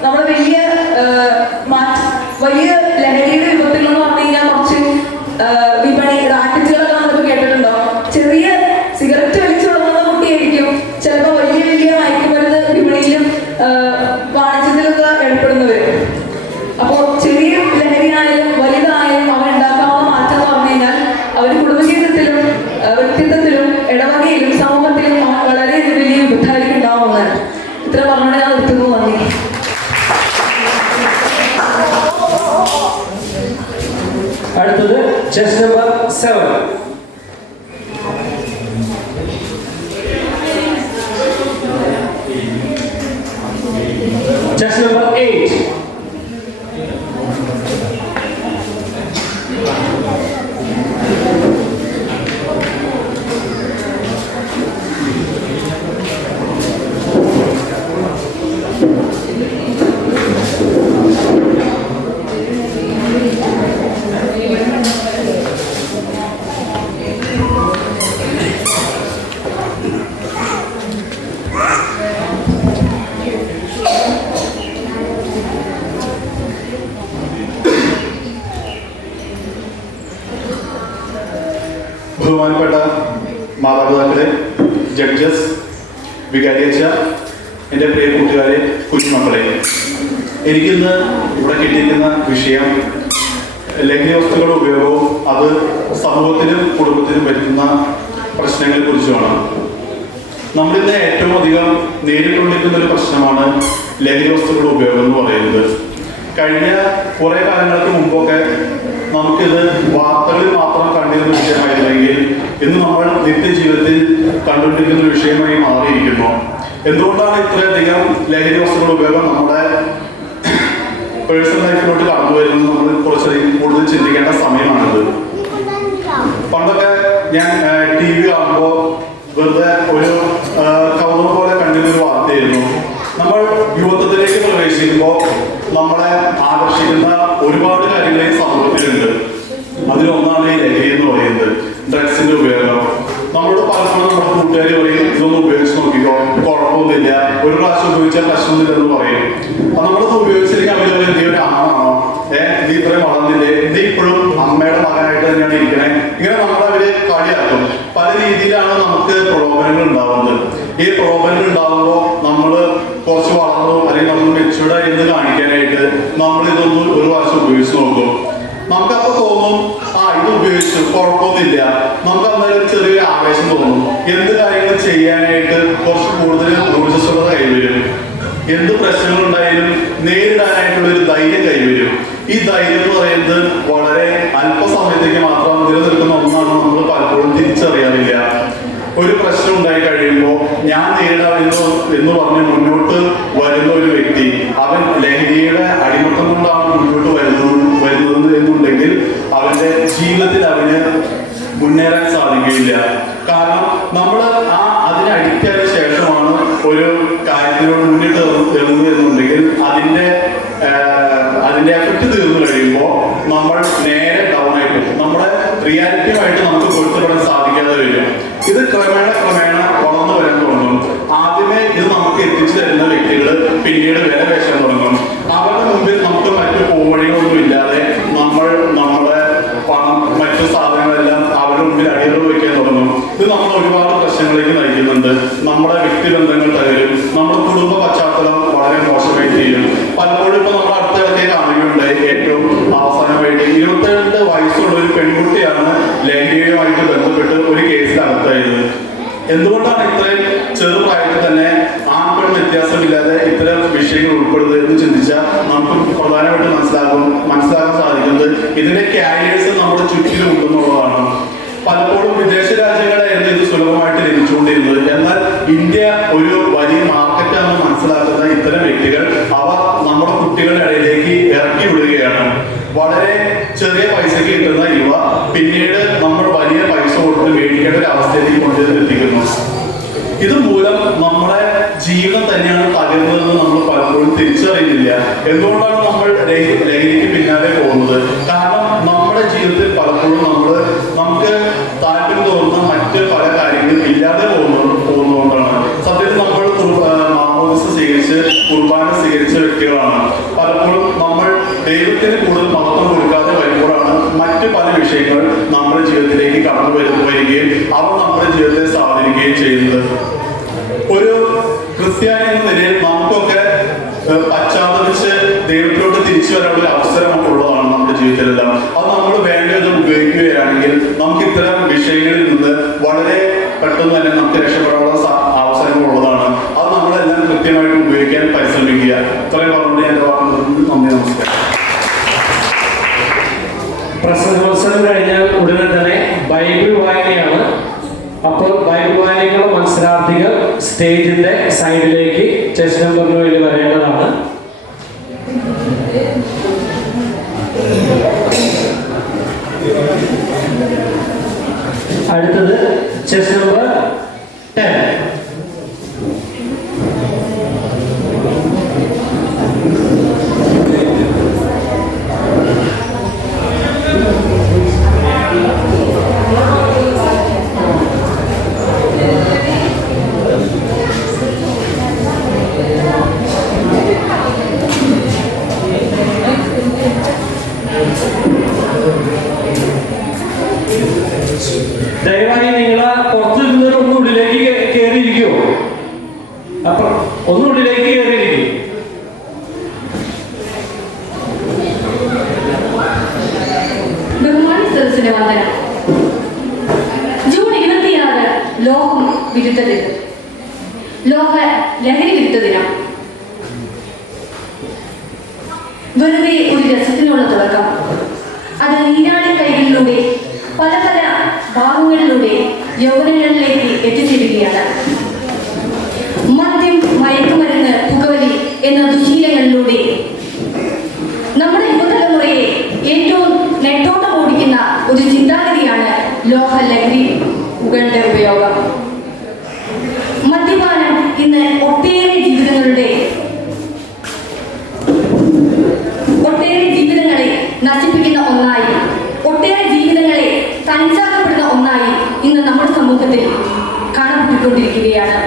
നമ്മൾ വലിയ ലഹരിയുടെ വിപത്തുകൾ എന്ന് പറഞ്ഞു കഴിഞ്ഞാൽ കുറച്ച് വിപണി റാക്കറ്റുകളൊക്കെ നമ്മളിപ്പോൾ കേട്ടിട്ടുണ്ടോ? ചെറിയ സിഗരറ്റ് വലിച്ചു തുടങ്ങുന്ന കുട്ടിയായിരിക്കും ചിലപ്പോൾ വലിയ വലിയ മയക്കുമരുന്ന് വിപണിയിലും വാണിജ്യത്തിലൊക്കെ ഏർപ്പെടുന്നവർ. അപ്പോൾ ചെറിയ ലഹരിയായാലും വലുതായാലും അവൻ ഉണ്ടാക്കാവുന്ന മാറ്റം എന്ന് പറഞ്ഞു കഴിഞ്ഞാൽ അവർ കുടുംബജീവിതത്തിലും വ്യക്തിത്വത്തിലും ഇടവകയിലും സമൂഹത്തിലും വളരെ വലിയ വിപത്തായിരിക്കും ഉണ്ടാവുന്നത്. ഇത്ര പറഞ്ഞുകൊണ്ട് ഞാൻ നിർത്തുന്നു. നന്ദി. അടുത്തത് ചെസ് നമ്പർ 7. Chess number 8. ബഹുമാനപ്പെട്ട മാതാപിതാക്കളെ, ജഡ്ജസ്, വികാരിയച്ഛ, എൻ്റെ പ്രിയ കൂട്ടുകാരെ, കുഞ്ഞുമക്കളെ, എനിക്കിന്ന് ഇവിടെ കിട്ടിയിരിക്കുന്ന വിഷയം ലഹരി വസ്തുക്കളുടെ ഉപയോഗവും അത് സമൂഹത്തിലും കുടുംബത്തിലും വരുത്തുന്ന പ്രശ്നങ്ങളെ കുറിച്ചുമാണ്. നമ്മളിന്ന് ഏറ്റവും അധികം നേരിട്ടുകൊണ്ടിരിക്കുന്ന ഒരു പ്രശ്നമാണ് ലഹരി വസ്തുക്കളുടെ ഉപയോഗം എന്ന് പറയുന്നത്. കഴിഞ്ഞ കുറേ കാലങ്ങൾക്ക് മുമ്പൊക്കെ നമുക്കിത് വാർത്തകളിൽ മാത്രം കണ്ടിരുന്ന വിഷയമായിരുന്നെങ്കിൽ ഇന്ന് നമ്മൾ നിത്യജീവിതത്തിൽ കണ്ടുകൊണ്ടിരിക്കുന്ന ഒരു വിഷയമായി മാറിയിരിക്കുന്നു. എന്തുകൊണ്ടാണ് ഇത്രയധികം ലഹരി വസ്തുക്കളുടെ ഉപയോഗം നമ്മുടെ പേഴ്സണൽ ലൈഫിലോട്ട് കടന്നു വരുന്നത്? നമ്മൾ കുറച്ചധികം കൂടുതൽ ചിന്തിക്കേണ്ട സമയമാണിത്. പണ്ടൊക്കെ ഞാൻ TV കാണുമ്പോൾ വെറുതെ ഒരു കൗതുകം പോലെ കണ്ടിരുന്ന ഒരു വാർത്തയായിരുന്നു. നമ്മൾ യുവത്വത്തിലേക്ക് പ്രവേശിക്കുമ്പോൾ നമ്മളെ ആകർഷിക്കുന്ന ഒരുപാട് കാര്യങ്ങൾ ഈ സമൂഹത്തിലുണ്ട്. അതിലൊന്നാണ് ഈ ലഹരി എന്ന് പറയുന്നത്, ഡ്രഗ്സിന്റെ ഉപയോഗം. നമ്മളോട് പലപ്പോഴും നമ്മുടെ കൂട്ടുകാർ പറയും, ഇതൊന്നും ഉപയോഗിച്ച് നോക്കിക്കോ, കുഴപ്പമൊന്നുമില്ല, ഒരു പ്രാവശ്യം ഉപയോഗിച്ചാൽ പ്രശ്നമൊന്നുമില്ലെന്ന് പറയും. അപ്പൊ നമ്മളത് ഉപയോഗിച്ചില്ലെങ്കിൽ അവർ പറയും, നീ ഒരു ആണാണോ, നീ ഇത്രയും വളർന്നില്ലേ, നീ ഇപ്പോഴും അമ്മയുടെ മകനായിട്ട് തന്നെയാണ് ഇരിക്കണേ. ഇങ്ങനെ നമ്മളവര് കളിയാക്കും. പല രീതിയിലാണ് നമുക്ക് പ്രലോഭനങ്ങൾ ഉണ്ടാവുന്നത്. ഈ പ്രലോഭനങ്ങൾ ഉണ്ടാകുമ്പോൾ നമ്മൾ കുറച്ച് വളർന്നു അല്ലെങ്കിൽ നമ്മൾ മെച്ചൂർഡായി എന്ന് കാണിക്കാനായിട്ട് നമ്മൾ ഇതൊന്നും ഒരു പ്രാവശ്യം ഉപയോഗിച്ച് നോക്കും. നമുക്കപ്പോൾ തോന്നും, ഇത് ഉപയോഗിച്ചു കുഴപ്പമൊന്നുമില്ല. നമുക്ക് അന്നേരം ചെറിയൊരു ആവേശം തോന്നും. എന്ത് കാര്യങ്ങൾ ചെയ്യാനായിട്ട് കുറച്ച് കൂടുതൽ ഊർജ്ജസ്വലത കൈവരും. എന്ത് പ്രശ്നങ്ങളുണ്ടായാലും നേരിടാനായിട്ടുള്ള ഒരു ധൈര്യം കൈവരും. ഈ ധൈര്യം എന്ന് പറയുന്നത് വളരെ അല്പസമയത്തേക്ക് മാത്രം നിലനിൽക്കുന്ന ഒന്നാണ് നമ്മൾ പലപ്പോഴും തിരിച്ചറിയാറില്ല. ഒരു പ്രശ്നം ഉണ്ടായി കഴിയുമ്പോൾ ഞാൻ നേരിടാമെന്ന് എന്ന് പറഞ്ഞ് മുന്നോട്ട് വരുന്ന ഒരു വ്യക്തി, അവൻ ലഹരിയുടെ അടിമത്തം കൊണ്ടാണ് മുന്നോട്ട് വരുന്നത് എന്നുണ്ടെങ്കിൽ അവന്റെ ജീവിതത്തിൽ അവന് മുന്നേറാൻ സാധിക്കില്ല. കാരണം നമ്മൾ അതിന് അഡിക്റ്റായ ശേഷമാണ് ഒരു കാര്യത്തിനോട് മുന്നിട്ട് ഇറങ്ങുന്നത് എന്നുണ്ടെങ്കിൽ അതിന്റെ എഫക്റ്റ് തീർന്നു കഴിയുമ്പോൾ നമ്മൾ നേരെ ഡൗൺ ആയിട്ട് നമ്മുടെ റിയാലിറ്റിയുമായിട്ട് നമുക്ക് പൊരുത്തപ്പെടാൻ സാധിക്കാതെ വരും. ഇത് ക്രമേണ വളർന്നു വരാൻ തുടങ്ങും. ആദ്യമേ ഇത് നമുക്ക് എത്തിച്ചു തരുന്ന വ്യക്തികൾ പിന്നീട് വില പേശാൻ തുടങ്ങും. അവരുടെ മുമ്പിൽ നമുക്ക് മറ്റു പോവഴികളൊന്നും ഇല്ലാതെ നമ്മൾ നമ്മുടെ പണം മറ്റു സാധനങ്ങളെല്ലാം അവരുടെ മുമ്പിൽ അടിയറവ് വയ്ക്കാൻ തുടങ്ങും. ഇത് നമ്മൾ ഒരുപാട് പ്രശ്നങ്ങളിലേക്ക് നയിക്കുന്നുണ്ട്. നമ്മുടെ വ്യക്തിബന്ധങ്ങൾ തകരും. നമ്മുടെ കുടുംബ പശ്ചാത്തലം വളരെ മോശമായി തീരും. പലപ്പോഴും ഇപ്പൊ നമ്മൾ അടുത്തിടയ്ക്ക് കാണുകയുണ്ടായി. ഏറ്റവും അവസാനമായിട്ട് 22 വയസ്സുള്ള ഒരു പെൺകുട്ടിയാണ് ലഹരിയുമായിട്ട് ബന്ധപ്പെട്ട് ഒരു കേസിൽ അകത്തായത്. എന്തുകൊണ്ടാണ് ഇത്രയും ചെറുപ്രായത്തിൽ തന്നെ ആൺപെൺ വ്യത്യാസമില്ലാതെ ഇത്തരം വിഷയങ്ങൾ ഉൾപ്പെടുന്നത് എന്ന് ചിന്തിച്ചാൽ നമുക്ക് പ്രധാനമായിട്ട് മനസ്സിലാക്കാൻ സാധിക്കുന്നത് ഇതിന്റെ ക്യാരിയേഴ്സ് നമ്മുടെ ചുറ്റിലും ഉണ്ടെന്നുള്ളതാണ്. പലപ്പോഴും വിദേശ രാജ്യങ്ങളായിരുന്നു ഇത് സുലഭമായിട്ട് ലഭിച്ചുകൊണ്ടിരുന്നത്. എന്നാൽ ഇന്ത്യ ഒരു വലിയ മാർക്കറ്റാണെന്ന് മനസ്സിലാക്കുന്ന ഇത്തരം വ്യക്തികൾ അവ നമ്മുടെ കുട്ടികളുടെ ഇടയിലേക്ക് ഇറക്കി വിടുകയാണ്. വളരെ ചെറിയ പൈസയ്ക്ക് കിട്ടുന്ന ഇവ പിന്നീട് നമ്മൾ വലിയ പൈസ കൊടുത്ത് മേടിക്കേണ്ട ഒരു അവസ്ഥയിലേക്ക് കൊണ്ടുവന്നെത്തിക്കുന്നു. ഇത് മൂലം നമ്മുടെ ജീവിതം തന്നെയാണ് തകരുന്നതെന്ന് നമ്മൾ പലപ്പോഴും തിരിച്ചറിയുന്നില്ല. എന്തുകൊണ്ടാണ് നമ്മൾ ലഹരിക്ക് പിന്നാലെ പോകുന്നത്? കാരണം നമ്മുടെ ജീവിതത്തിൽ പലപ്പോഴും നമുക്ക് താല്പര്യം തോന്നുന്ന മറ്റ് പല കാര്യങ്ങളും ഇല്ലാതെ പോകുന്നതുകൊണ്ടാണ്. സത്യത്തിൽ നമ്മൾ മാമോദിസ സ്വീകരിച്ച് കുർബാന സ്വീകരിച്ച വ്യക്തികളാണ്. പലപ്പോഴും നമ്മൾ ദൈവത്തിന് കൂടുതൽ മഹത്വം കൊടുക്കാതെ വരുമ്പോഴാണ് മറ്റ് പല വിഷയങ്ങൾ നമ്മുടെ ജീവിതത്തിലേക്ക് കടന്നു വരികയും അവ നമ്മുടെ ജീവിതത്തെ സ്വാധീനിക്കുകയും ചെയ്യുന്നത്. ഒരു ക്രിസ്ത്യാനി എന്ന നിലയിൽ നമുക്കൊക്കെ പശ്ചാത്തപിച്ച് ദൈവത്തിലോട്ട് തിരിച്ചു വരാനുള്ള ഒരു അവസരം ഉള്ളതാണ് നമ്മുടെ ജീവിതത്തിലെല്ലാം. അത് നമ്മൾ വേണ്ടത് ഉപയോഗിക്കുകയാണെങ്കിൽ നമുക്ക് ഇത്തരം വിഷയങ്ങളിൽ നിന്ന് വളരെ പെട്ടെന്ന് തന്നെ നമുക്ക് രക്ഷപ്പെടാനുള്ള അവസരങ്ങൾ ഉള്ളതാണ്. അത് നമ്മളെല്ലാം കൃത്യമായിട്ട് ഉപയോഗിക്കാൻ പരിശ്രമിക്കുക. ഇത്രയും പറഞ്ഞുകൊണ്ട് ഞാൻ വാക്കുകൾ നന്ദി, നമസ്കാരം. പ്രസംഗോത്സവം കഴിഞ്ഞാൽ ഉടനെ തന്നെ ബൈബിൾ വായനയാണ്. അപ്പോൾ ബൈബിൾ വായനയ്ക്കുള്ള മത്സരാർത്ഥികൾ സ്റ്റേജിന്റെ സൈഡിലേക്ക് ചെസ് നമ്പറിന് വേണ്ടി വരേണ്ടതാണ്. അടുത്തത് ചെസ് നമ്പർ 10. ദയവായി നിങ്ങൾ പുറത്ത് നിന്നൊരു ഒന്നുള്ളിലേക്ക് കയറിയിരിക്കുമോ? അപ്പൊ ഒന്നുള്ളിലേക്ക് കയറിയിരിക്കും. ബഹുമാനി സദസ്സിന്റെ വന്ദനം. ജൂൺ 26 ലോക വിരുദ്ധ ദിനം, ലോക ലഹരി വിരുദ്ധ ദിനം. വെറുതെ ഒരു രസത്തിനുള്ള തുടക്കം. അത് നീരാളി കൈകളിലൂടെ പല പല ഭാഗങ്ങളിലൂടെ യൗവനങ്ങളിലേക്ക് എത്തിച്ചേരുകയാണ്. മദ്യം, മയക്കുമരുന്ന്, പുകവലി എന്ന ദുശീലങ്ങളിലൂടെ നമ്മുടെ യുവതലമുറയെ ഏറ്റവും നെട്ടോട്ടം ഓടിക്കുന്ന ഒരു ചിന്താഗതിയാണ് ലോക ലഹരികളുടെ ഉപയോഗം. മദ്യപാനം ഇന്ന് ഒട്ടേറെ ജീവിതങ്ങളെ നശിപ്പിക്കുന്ന ഒന്നായി, ഒട്ടേറെ ജീവിതങ്ങളെ തനിച്ചാക്കപ്പെടുന്ന ഒന്നായി ഇന്ന് നമ്മുടെ സമൂഹത്തിൽ കാണപ്പെട്ടുകൊണ്ടിരിക്കുകയാണ്.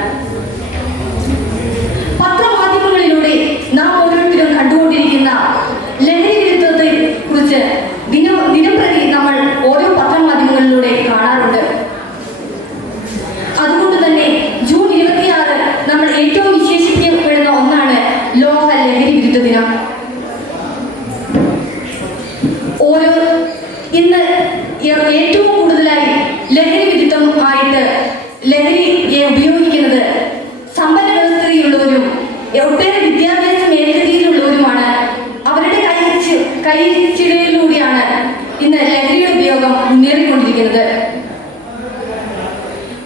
പത്രമാധ്യമങ്ങളിലൂടെ നാം ഓരോരുത്തരും കണ്ടുകൊണ്ടിരിക്കുന്ന ലഹരി വിരുദ്ധത്തെ കുറിച്ച് ദിനംപ്രതി നമ്മൾ ഓരോ പത്രമാധ്യമങ്ങളിലൂടെ കാണാറുണ്ട്. അതുകൊണ്ട് തന്നെ ജൂൺ 26 നമ്മൾ ഏറ്റവും വിശേഷിക്കപ്പെടുന്ന ഒന്നാണ് ലോക ലഹരി വിരുദ്ധ ദിനം. ഇന്ന് ഏറ്റവും കൂടുതലായി ലഹരി വിരുദ്ധമായിട്ട് ലഹരിയെ ഉപയോഗിക്കുന്നത് സമ്പന്ന വ്യവസ്ഥതയുള്ളവരും ഒട്ടേറെ വിദ്യാഭ്യാസ മേഖലയിലുള്ളവരുമാണ്. അവരുടെ കൈച്ചിടയിലൂടെയാണ് ഇന്ന് ലഹരിയുടെ ഉപയോഗം മുന്നേറിക്കൊണ്ടിരിക്കുന്നത്.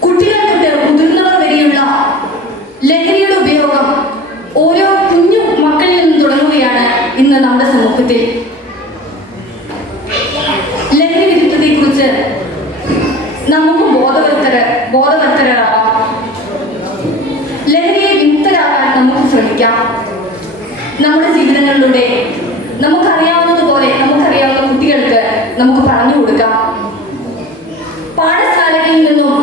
കുട്ടികൾ തൊട്ട് മുതിർന്നവർ വരെയുള്ള ലഹരിയുടെ ഉപയോഗം ഓരോ കുഞ്ഞു മക്കളിൽ നിന്ന് തുടങ്ങുകയാണ് ഇന്ന് നമ്മുടെ സമൂഹത്തിൽ. ലഹരി വിരുദ്ധതയെ കുറിച്ച് നമുക്ക് ബോധവൽക്കരാകാം. ലഹരിയെ വിമുക്തരാകാൻ നമുക്ക് ശ്രമിക്കാം. നമ്മുടെ ജീവിതങ്ങളിലൂടെ നമുക്കറിയാവുന്നതുപോലെ നമുക്കറിയാവുന്ന കുട്ടികൾക്ക് നമുക്ക് പറഞ്ഞു കൊടുക്കാം. പാഠശാലകളിൽ നിന്നും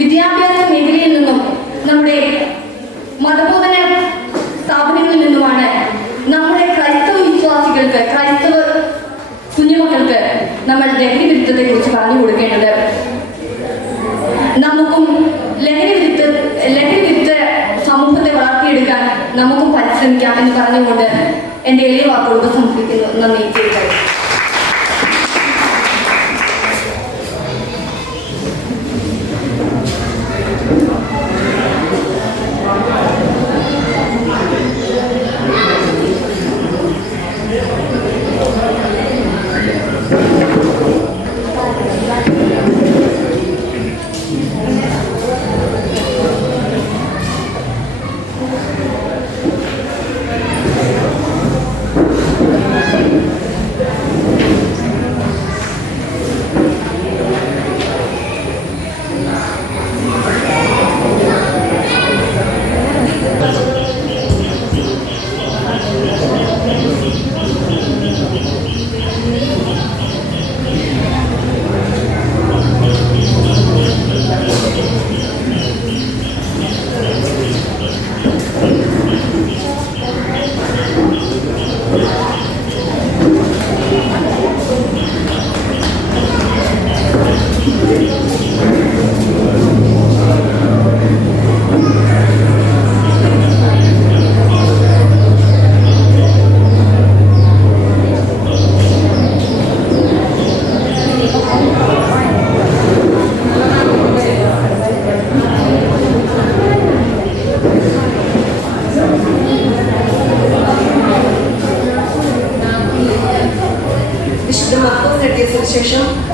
വിദ്യാഭ്യാസ മേഖലയിൽ നിന്നും നമ്മുടെ മതബോധന സ്ഥാപനങ്ങളിൽ നിന്നുമാണ് നമ്മുടെ ക്രൈസ്തവ വിശ്വാസികൾക്ക്, ക്രൈസ്തവ കുഞ്ഞുമക്കൾക്ക് നമ്മൾ ലഹരി വിരുദ്ധത്തെ കുറിച്ച് പറഞ്ഞു കൊടുക്കേണ്ടത്. നമുക്കും ലഹരി വിരുദ്ധ സമൂഹത്തെ വളർത്തിയെടുക്കാൻ നമുക്കും പരിശ്രമിക്കാം എന്ന് പറഞ്ഞുകൊണ്ട് എൻ്റെ എളിയ വാക്കുകൾ ഉപസംഹരിക്കുന്നു. നന്ദി.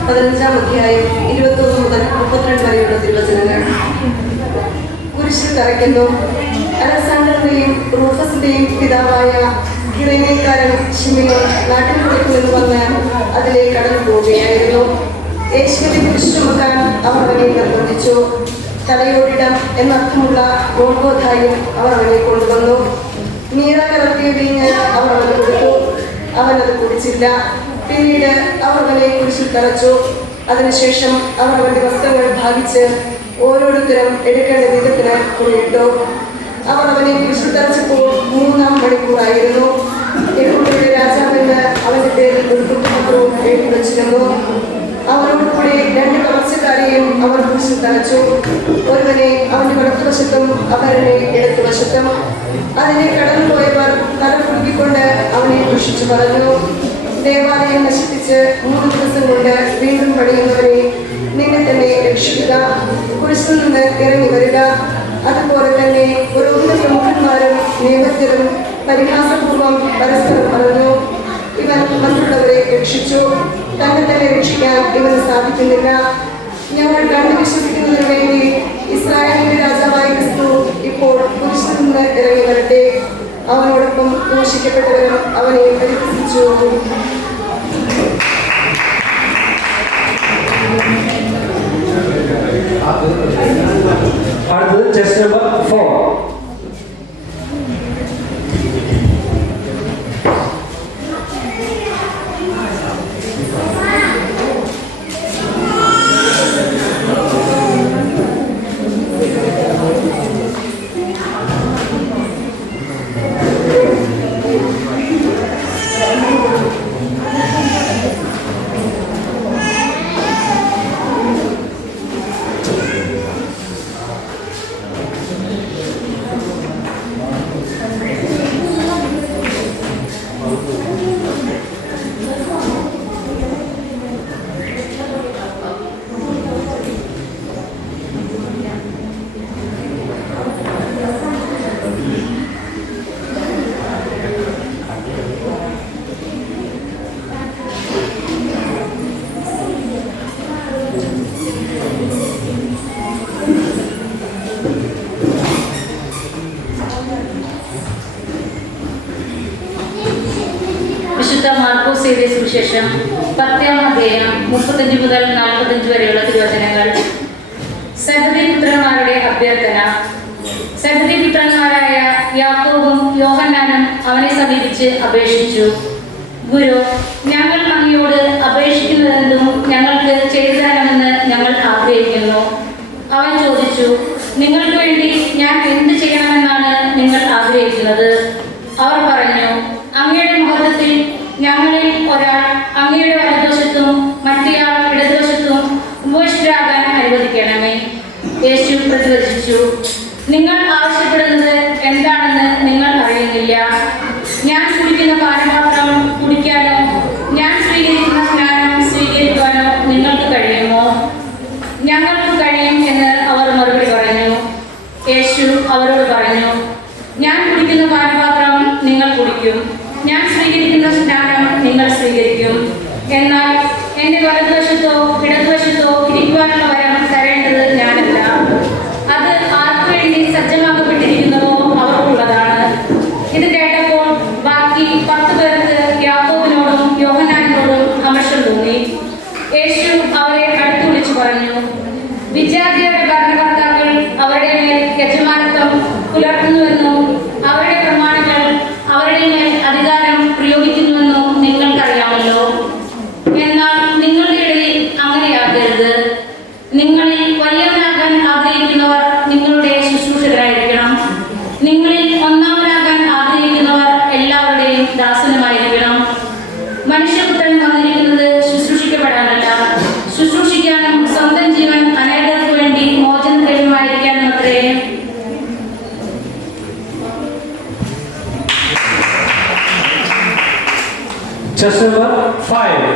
15-ാം അധ്യായം 21 മുതൽ 32 വരെയുള്ള തിരുവചനങ്ങൾ. കുരിശിൽ തറയ്ക്കുന്നു. അലക്സാണ്ടറിന്റെയും റൂഫസിന്റെയും പിതാവായ കിറേനക്കാരൻ ഷിമിയോൻ നാട്ടിൽ കുളിക്കുമെന്ന് പറഞ്ഞ് അതിലെ കടന്നു പോവുകയായിരുന്നു. യേശുവിനെ കുരിശ് ചുമക്കാൻ അവർ അവനെ നിർബന്ധിച്ചു. തലയോടിടം എന്നർത്ഥമുള്ള ഗോൽഗോഥായും അവർ അവനെ കൊണ്ടുവന്നു. മീറ കലർത്തിയ വീഞ്ഞ് അവർ അവന് കൊടുത്തു. അവനത് കുടിച്ചില്ല. പിന്നീട് അവർ അവനെ കുരിശിൽ തറച്ചു. അതിനുശേഷം അവർ അവന്റെ വസ്ത്രങ്ങൾ ഭാഗിച്ച് ഓരോരുത്തരും എടുക്കേണ്ട വിധത്തിന് കുഴിയിട്ടു. അവർ അവനെ കുരിശിൽ തറച്ചപ്പോൾ 3-ാം മണിക്കൂറായിരുന്നു. യഹൂദരുടെ രാജാവെന്ന് അവന്റെ പേരിൽ ഒരു കുറ്റപത്രവും എഴുതി വച്ചിരുന്നു. അവരോടുകൂടി 2 കവർച്ചക്കാരെയും അവർ കുരിശിൽ തറച്ചു. ഒരുവനെ അവന്റെ വലത്തുവശത്തും അപരനെ ഇടത്തുവശത്തും. അതിനെ കടന്നുപോയവർ തല കുലുക്കിക്കൊണ്ട് അവനെ ദുഷിച്ചു പറഞ്ഞു, ദേവാലയം നശിപ്പിച്ച് 3 ദിവസം കൊണ്ട് വീണ്ടും പണിയുന്നവരെ, നിന്നെ തന്നെ രക്ഷിക്കുക, കുരിശിൽ നിന്ന് ഇറങ്ങി വരിക. അതുപോലെ തന്നെ പുരോഹിത പ്രമുഖന്മാരും നിയമജ്ഞരും പരിഹാസപൂർവ്വം പരസ്പരം പറഞ്ഞു, ഇവൻ മറ്റുള്ളവരെ രക്ഷിച്ചു, തന്നെ തന്നെ രക്ഷിക്കാൻ ഇവന് സാധിക്കുന്നില്ല. ഞങ്ങൾ കണ്ടു വിശ്വസിക്കുന്നതിന് വേണ്ടി ഇസ്രായേലിന്റെ രാജാവായ ക്രിസ്തു ഇപ്പോൾ കുരിശിൽ നിന്ന് ഇറങ്ങി വരട്ടെ. അവനോടൊപ്പം ദൂഷിക്കപ്പെട്ടവരും അവനെ പരിഹസിച്ചു. അടുത്തത് ചെസ് നമ്പർ 4. വിശുദ്ധ മാർക്കോസ് എഴുതിയ സുവിശേഷം 10-ാം അധ്യായം 35 മുതൽ 45 വരെയുള്ള തിരുവചനങ്ങൾ. സബദി പുത്രന്മാരുടെ അഭ്യർത്ഥന. സബദി പുത്രന്മാരായ യാക്കോബും യോഹന്നാനും അവനെ സമീപിച്ച് അപേക്ഷിച്ചു, ഗുരു, ഞങ്ങൾ അങ്ങയോട് അപേക്ഷിക്കുന്നതെന്തും ഞങ്ങൾക്ക് ചെയ്തു തരണമെന്ന് ഞങ്ങൾ ആഗ്രഹിക്കുന്നു. അവൻ ചോദിച്ചു, നിങ്ങൾക്ക് വേണ്ടി ഞാൻ എന്ത് ചെയ്യണമെന്നാണ് നിങ്ങൾ ആഗ്രഹിക്കുന്നത്? അവർ പറഞ്ഞു, അങ്ങയുടെ മഹത്വത്തിൽ ഞങ്ങളിൽ ഒരാൾ അങ്ങയുടെ വലതുവശത്തും മറ്റേയാൾ ഇടതുവശത്തും ഉപവിഷ്ടരാകാൻ അനുവദിക്കണമേ. യേശു പ്രതിവചിച്ചു, നിങ്ങൾ ആവശ്യപ്പെടുന്നത് എന്താണെന്ന് നിങ്ങൾ അറിയുന്നില്ല. ഞാൻ കുടിക്കുന്ന പാനപാത്രം കുടിക്കാനോ ഞാൻ സ്വീകരിക്കുന്ന സ്നാനം സ്വീകരിക്കുവാനോ നിങ്ങൾക്ക് കഴിയുമോ? ഞങ്ങൾക്ക് കഴിയും എന്ന് അവർ മറുപടി പറഞ്ഞു. യേശു അവരോട് പറഞ്ഞു, ഞാൻ കുടിക്കുന്ന പാനപാത്രം നിങ്ങൾ കുടിക്കും, ഞാൻ സ്വീകരിക്കുന്ന സ്നാനം നിങ്ങൾ സ്വീകരിക്കും. എന്നാൽ എൻ്റെ വലതുവശത്തോ ഇടതുവശത്തോ ഇരിക്കുവാനുള്ള വരം തരേണ്ടത് ഞാനല്ല. അത് ആർക്കു വേണ്ടി സജ്ജമാക്കപ്പെട്ടിരിക്കുന്നതോ അവർക്കുള്ളതാണ്. ഇത് കേട്ടപ്പോൾ ബാക്കി 10 പേർക്ക് യാക്കോബിനോടും യോഹന്നാനോടും അമർഷം തോന്നി. യേശു അവരെ അടുത്ത് വിളിച്ചു പറഞ്ഞു, വിജാതിയുടെ ഭരണകർത്താക്കൾ അവരുടെ മേൽ യജമാനത്വം പുലർത്തുന്നുവെന്നും അവരുടെ പ്രമാണികൾ അവരുടെ മേൽ അധികാരം പ്രയോഗിക്കുന്നുവെന്നും നിങ്ങൾക്കറിയാമല്ലോ. എന്നാൽ നിങ്ങളുടെ ഇടയിൽ അങ്ങനെയാകരുത്. നിങ്ങളിൽ വലിയവനാകാൻ ആഗ്രഹിക്കുന്നവർ നിങ്ങളുടെ ശുശ്രൂഷകരായിരിക്കണം. നിങ്ങളിൽ ഒന്നാമനാകാൻ ആഗ്രഹിക്കുന്നവർ എല്ലാവരുടെയും ദാസനുമായിരിക്കണം. മനുഷ്യപുത്രൻ വന്നിരിക്കുന്നത് ശുശ്രൂഷിക്കപ്പെടാനല്ല, ശുശ്രൂഷിക്കാനും സ്വന്തം ജീവൻ അനേകർക്ക് വേണ്ടി മോചനദ്രവ്യമായിരിക്കാനും അത്രേ. Chess number 5.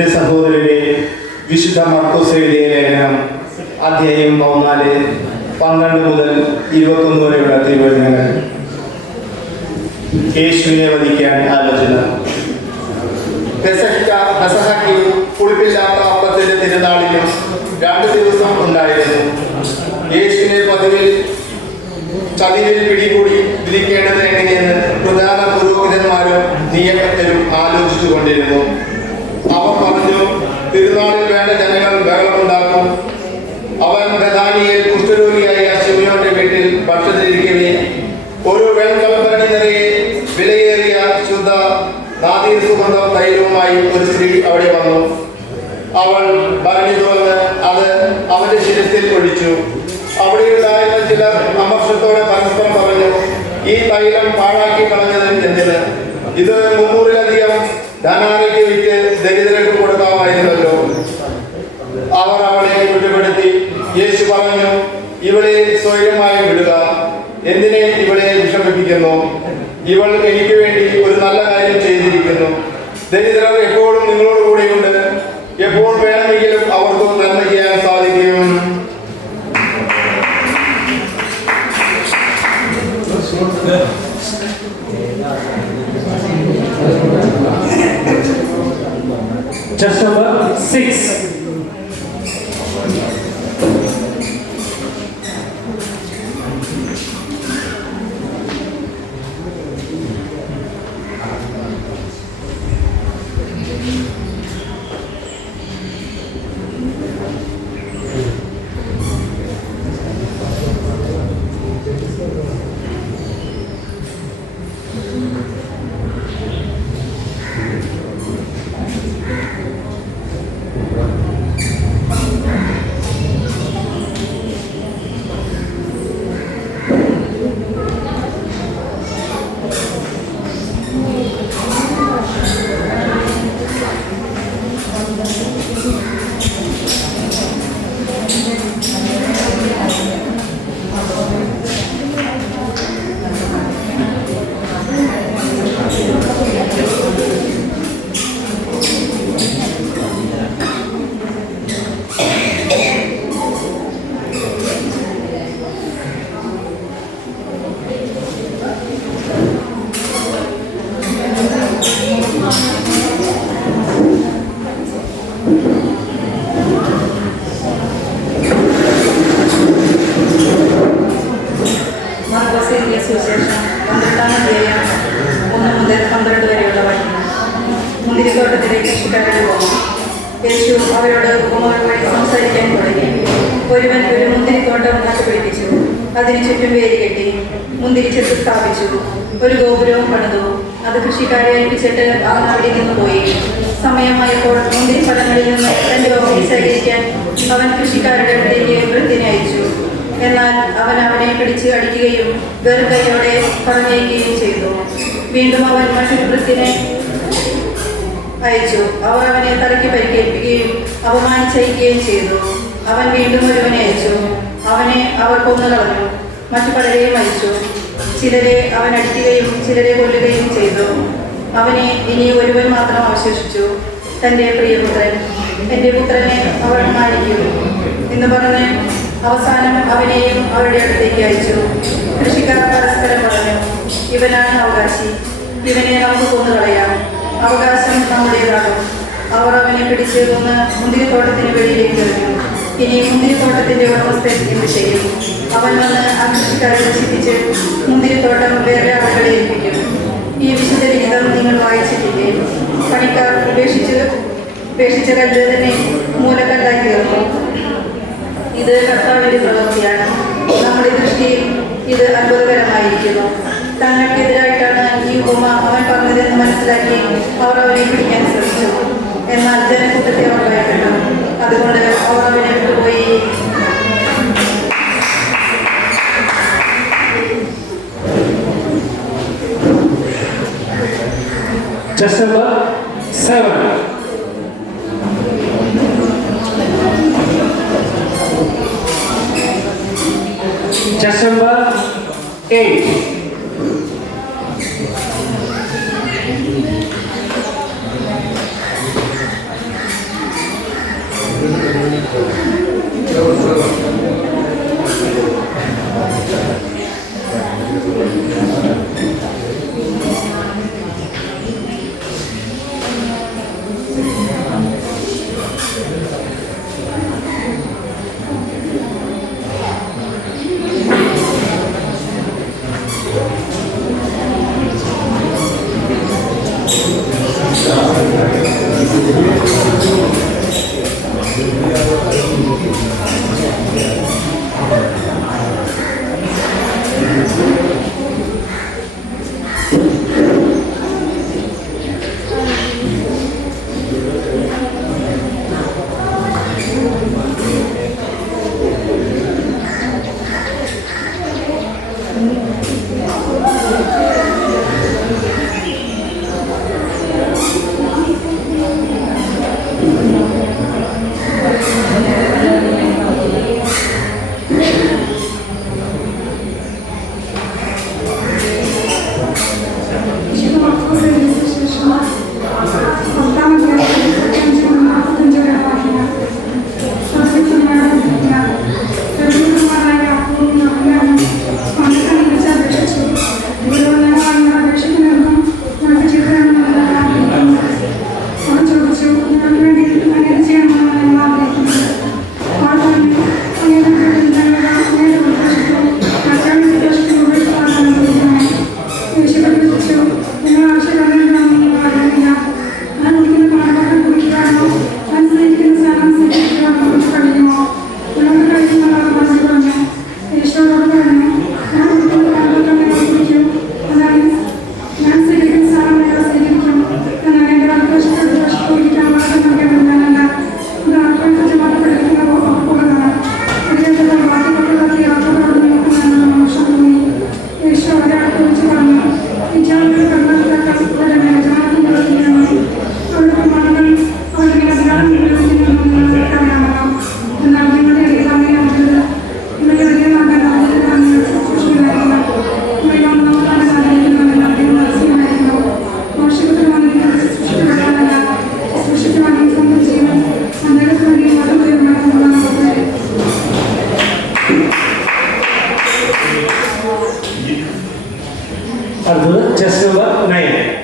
എൻ്റെ സഹോദരരെ, വിശുദ്ധ മർക്കോസ് എഴുതിയ ലേഖനം അധ്യായം 14 12 മുതൽ 21 വരെയുള്ള തിരുവചനങ്ങൾ. യേശുവിനെ വധിക്കാൻ ആലോചന. പെസഹയ്ക്കും പുളിപ്പില്ലാത്ത അപ്പത്തിന്റെ തിരുനാളിലും 2 ദിവസം ഉണ്ടായിരുന്നു. യേശുവിനെ പതിവിൽ ചതിവിൽ പിടികൂടി വിധിക്കേണ്ടത് എങ്ങനെയെന്ന് പ്രധാന പുരോഹിതന്മാരും നിയമജ്ഞരും ആലോചിച്ചു കൊണ്ടിരുന്നു. അവർ പറഞ്ഞു, തിരുനാളിൽ വേണ്ട ജനങ്ങൾ ബഹളമുണ്ടാക്കും. അവൻ ബഥാനിയയിൽ കുഷ്ഠരോഗിയായ ശിമയോന്റെ വീട്ടിൽ ഭക്ഷണത്തിരിക്കവേ ഒരു വെൺകൽഭരണി നിറയെ വിലയേറിയ ശുദ്ധ നാദീർ സുഗന്ധം തൈലവുമായി ഒരു സ്ത്രീ അവിടെ വന്നു. അവൾ ഭരണി തുറന്ന് അത് അവന്റെ ശിരസിൽ ഒഴിച്ചു. അവിടെയുണ്ടായിരുന്ന ചിലർ അമർഷത്തോടെ പരസ്പരം പറഞ്ഞു, ഈ തൈലം പാഴാക്കി കളഞ്ഞത് എന്തിന്? ഇത് 300-ലധികം ധനാരയ്ക്ക് വിറ്റ് ദരിദ്രർക്ക് കൊടുക്കാമായിരുന്നല്ലോ. അവർ അവളെ കുറ്റപ്പെടുത്തി. യേശു പറഞ്ഞു, ഇവളെ സ്വയമായി വിടുക. എന്തിനെ ഇവളെ വിഷമിപ്പിക്കുന്നു? ഇവൾ എനിക്ക് വേണ്ടി ഒരു നല്ല കാര്യം ചെയ്തിരിക്കുന്നു. ദരിദ്രർ എപ്പോഴും നിങ്ങളോട് കൂടെയുണ്ട്. എപ്പോൾ വേണമെങ്കിലും അവർക്ക് നന്മ ചെയ്യാൻ സാധിക്കും. Just number 6. യേശു അവരോട് ഉപമകൾ വഴി സംസാരിക്കാൻ തുടങ്ങി. ഒരുവൻ ഒരു മുന്തിരിത്തോട്ടം നട്ടുപിടിപ്പിച്ചു. അതിന് ചുറ്റും വേലി കെട്ടി മുന്തിരിച്ചെത്ത് സ്ഥാപിച്ചു. ഒരു ഗോപുരവും പണിതു. അത് കൃഷിക്കാരെ ഏൽപ്പിച്ചിട്ട് അവൻ അവിടെ നിന്ന് പോയി. സമയമായപ്പോൾ മുന്തിരിപ്പഴങ്ങളിൽ നിന്ന് തന്റെ ഓഹരി ശേഖരിക്കാൻ അവൻ കൃഷിക്കാരുടെ അടുത്തേക്ക് വൃത്തിനെ അയച്ചു. എന്നാൽ അവൻ അവനെ പിടിച്ച് അടിക്കുകയും വെറുകൈയോടെ പറഞ്ഞയക്കുകയും ചെയ്തു. വീണ്ടും അവൻ മറ്റൊരു വൃത്തിനെ അയച്ചു. അവർ അവനെ തലയ്ക്ക് പരിക്കേൽപ്പിക്കുകയും അപമാനിച്ചയക്കുകയും ചെയ്തു. അവൻ വീണ്ടും ഒരുവനെ അയച്ചു. അവനെ അവർ കൊന്നുകളഞ്ഞു. മറ്റു പലരെയും അയച്ചു. ചിലരെ അവൻ അടിക്കുകയും ചിലരെ കൊല്ലുകയും ചെയ്തു. അവനെ ഇനി ഒരുവൻ മാത്രം അവശേഷിച്ചു, തൻ്റെ പ്രിയപുത്രൻ. എൻ്റെ പുത്രനെ അവർ മാനിക്കും എന്ന് പറഞ്ഞ് അവസാനം അവനെയും അവരുടെ അടുത്തേക്ക് അയച്ചു. കൃഷിക്കാർ പരസ്പരം പറഞ്ഞു, ഇവനാണ് അവകാശി, ഇവനെ നമുക്ക് കൊന്നുകളയാം, അവകാശം നമ്മുടേതാണ്. അവർ അവനെ പിടിച്ച് കൊന്ന് മുന്തിരിത്തോട്ടത്തിന് വെളിയിലേക്ക് എറിഞ്ഞു. ഇനി മുന്തിരിത്തോട്ടത്തിന്റെ ഉടമസ്ഥൻ എന്ത് ചെയ്യും? അവൻ വന്ന് ആ കൃഷിക്കാരെ നശിപ്പിച്ച് മുന്തിരിത്തോട്ടം വേറെ ആളുകളെ ഏൽപ്പിക്കും. ഈ വിശുദ്ധ ലിഖിതം നിങ്ങൾ വായിച്ചിട്ടില്ലേ? പണിക്കാർ ഉപേക്ഷിച്ച കല്ല് തന്നെ മൂലക്കല്ലായി തീർന്നു. ഇത് കർത്താവിന്റെ പ്രവൃത്തിയാണ്. നമ്മുടെ ദൃഷ്ടിയിൽ ഇത് അത്ഭുതകരമായിരിക്കുന്നു. തങ്ങൾക്കെതിരായിട്ടാണ് ഈ ഉപമ അവൻ പറഞ്ഞതെന്ന് മനസ്സിലാക്കി അവർ അവനെ പിടിക്കാൻ ശ്രമിച്ചു. എന്നാൽ ജനക്കൂട്ടത്തെ അവർ ഭയപ്പെട്ടു. അതുകൊണ്ട് അവർ അവനെ വിട്ടുപോയി. Just number 7. Just number 8. അടുത്തത് ചെസ് നമ്പർ 9.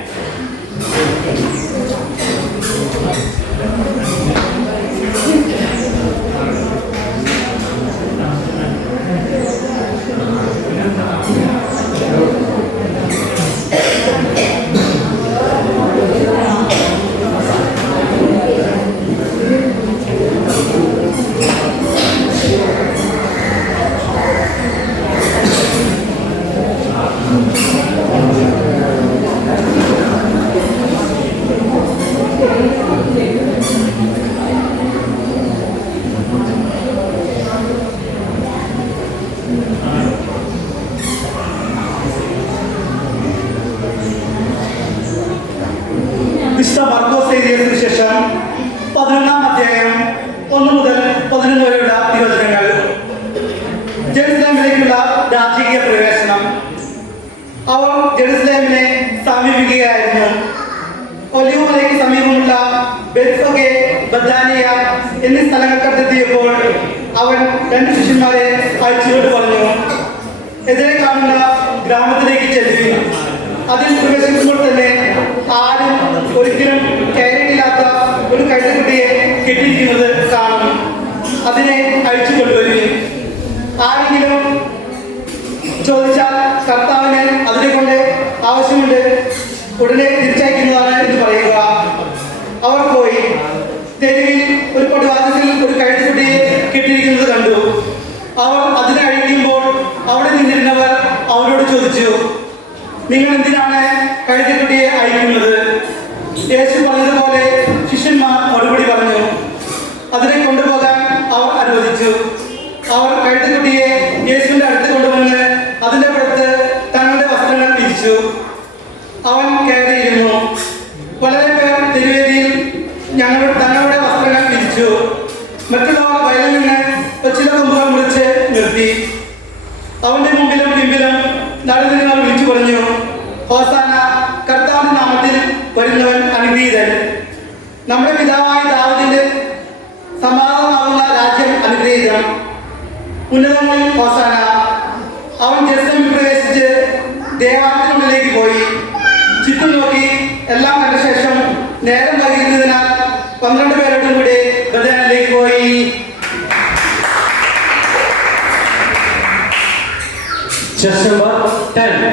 വിശുദ്ധ മർക്കോസ് എഴുതിയ സുവിശേഷം 11-ാം അധ്യായം 1 മുതൽ 11 വരെയുള്ള തിരുവചനങ്ങൾ. ജെറുസലേമിലേക്കുള്ള രാജകീയ പ്രവേശനം. അവർ ജെറുസലേമിനെ സമീപിക്കുകയായിരുന്നു. ഒലിവ് മലയ്ക്ക് സമീപമുള്ള ബെത്ഫഗെ, ബഥാനിയ എന്നീ സ്ഥലങ്ങൾക്കടുത്തെത്തിയപ്പോൾ അവൻ 2 ശിഷ്യന്മാരെ അയച്ചുകൊണ്ട് പറഞ്ഞു, എതിരെ കാണുന്ന ഗ്രാമത്തിലേക്ക് ചെല്ലുകയും അതിൽ പ്രവേശിക്കുമ്പോൾ തന്നെ ആരും ഒരിക്കലും കയറിയില്ലാത്ത ഒരു കഴുതക്കുട്ടിയെ കെട്ടിയിരിക്കുന്നത് കാണും. അതിനെ അഴിച്ചു കൊണ്ടുവരികയും ആരെങ്കിലും ചോദിച്ചാൽ കർത്താവിന് അതിനെ കൊണ്ട് ആവശ്യമുണ്ട്, ഉടനെ തിരിച്ചയക്കുന്നതാണ് എന്ന് പറയുക. അവർ പോയി തെരുവിൽ ഒരു പടിവാതിൽ ഒരു കഴുതക്കുട്ടിയെ കെട്ടിയിരിക്കുന്നത് കണ്ടു. അവർ അതിനെ അഴിക്കുമ്പോൾ അവിടെ നിന്നിരുന്നവർ അവരോട് ചോദിച്ചു, നിങ്ങൾ എന്തിനാണ് കഴുതക്കുട്ടിയെ അഴിക്കുന്നത്? യേശു പറഞ്ഞതുപോലെ ശിഷ്യന്മാർ മറുപടി പറഞ്ഞു. അതിനെ കൊണ്ടുപോകാൻ അവർ അനുവദിച്ചു. അവർ കഴുതക്കുട്ടിയെ യേശുവിന്റെ അടുത്ത് കൊണ്ടുവന്ന് അതിന്റെ പുറത്ത് തങ്ങളുടെ വസ്ത്രങ്ങൾ വിരിച്ചു. അവൻ കയറിയിരുന്നു. വളരെ പേർ തിരുവേദിയിൽ തങ്ങളുടെ വസ്ത്രങ്ങൾ വിരിച്ചു. മറ്റുള്ളവർ വയലിൽ നിന്ന് ചില കൊമ്പുകൾ മുറിച്ച് നിർത്തി. അവന്റെ മുമ്പിലും പിമ്പിലും നടുനിന്നവർ വിളിച്ചു പറഞ്ഞു, ഹോസാന, കർത്താവിന്റെ നാമത്തിൽ വരുന്നവൻ അനുഗ്രഹീതൻ. നമ്മുടെ പിതാവായ ദാവീദിന്റെ സമാധാനമാകുന്ന രാജ്യം അനുഗ്രഹീതം. ഉന്നതങ്ങളിൽ ഹോസാന. അവൻ ജെറുസലേമിൽ പ്രവേശിച്ച് ദേവാലയത്തിനുള്ളിലേക്ക് പോയി. ചുറ്റും നോക്കി എല്ലാം കണ്ട ശേഷം നേരം വൈകുന്നതിനാൽ 12 പേരോടും കൂടി ബഥാനിലേക്ക് പോയി. Chess number 10.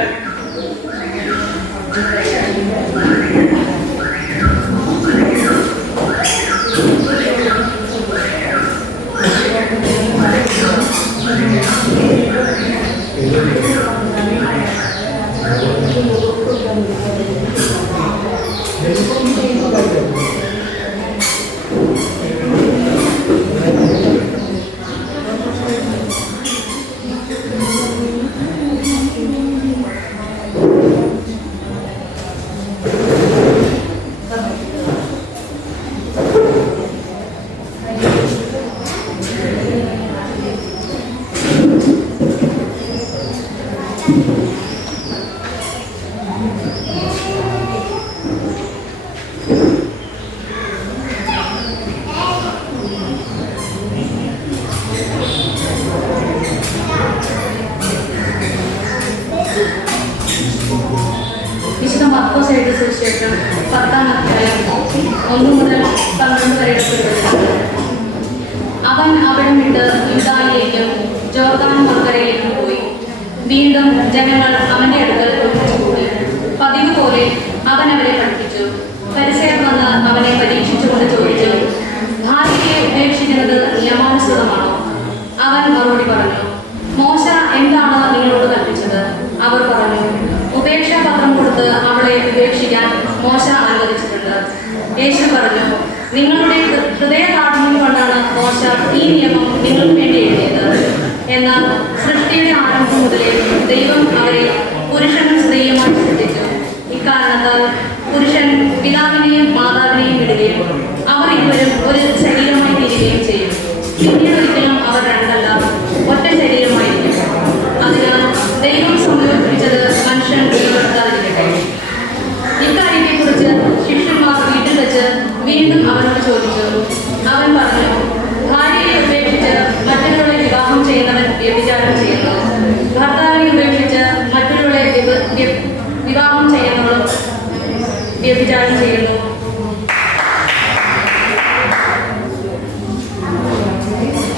വിശുദ്ധ മർക്കോസ് എഴുതിയ സുവിശേഷം 10-ാം അധ്യായം 1 മുതൽ 12 വരെയുള്ള തിരുവചനങ്ങൾ. അവൻ അവിടെ വിട്ട് യൂദായിലേക്കും ജോർദാൻ മറുകരയിലേക്കും പോയി. വീണ്ടും ജനങ്ങൾ അവന്റെ അടുക്കൽ ഒന്നിച്ചുകൂടി. പതിവ് പോലെ അവൻ അവരെ പഠിപ്പിച്ചു. പരിസയർ വന്ന് അവനെ പരീക്ഷിച്ചുകൊണ്ട് ചോദിച്ചു, ഭാര്യയെ ഉപേക്ഷിക്കുന്നത് നിയമാനുസൃതമാണോ? അവൻ മറുപടി പറഞ്ഞു, മോശ എന്താണ് നിങ്ങളോട് കൽപ്പിച്ചത്? അവർ പറഞ്ഞു, ഉപേക്ഷാപത്രം കൊടുത്ത് അവളെ ഉപേക്ഷിക്കാൻ മോശ അനുവദിച്ചിട്ടുണ്ട്. യേശു പറഞ്ഞു, നിങ്ങളുടെ ഹൃദയകാഠിന്യം കൊണ്ടാണ് മോശ ഈ നിയമം നിങ്ങൾക്ക് വേണ്ടി എഴുതിയത്. എന്നാൽ സൃഷ്ടിയുടെ ആരംഭം മുതലേ ദൈവം അവരെ പുരുഷനും സ്ത്രീയുമായി സൃഷ്ടിച്ചു. ഇക്കാരണത്താൽ പുരുഷൻ പിതാവിനെയും മാതാവിനെയും വിടുകയും അവർ ഇരുവരും ഒരു ശരീരമായി തീരുകയും ചെയ്യും. പിന്നീട് ഒരിക്കലും അവർ രണ്ടല്ല, ഒറ്റ ശരീരമായിരിക്കും. അതിനാൽ ദൈവം സംയോജിപ്പിച്ചത് മനുഷ്യൻ വേർപെടുത്താതിരിക്കട്ടെ. ഇക്കാര്യത്തെക്കുറിച്ച് ശിഷ്യന്മാർ വീട്ടിൽ വെച്ച് വീണ്ടും അവനോട് ചോദിച്ചു. അവൻ പറഞ്ഞു, ഭാര്യയെ ഉപേക്ഷിച്ച് മറ്റൊരാളെ വിവാഹം ചെയ്യുന്നവൻ വ്യഭിചാരം ചെയ്യുന്നു. ഭർത്താവിനെ ഉപേക്ഷിച്ച് മറ്റൊരാളെ വിവാഹം ചെയ്യുന്നവളും വ്യഭിചാരം ചെയ്യുന്നു.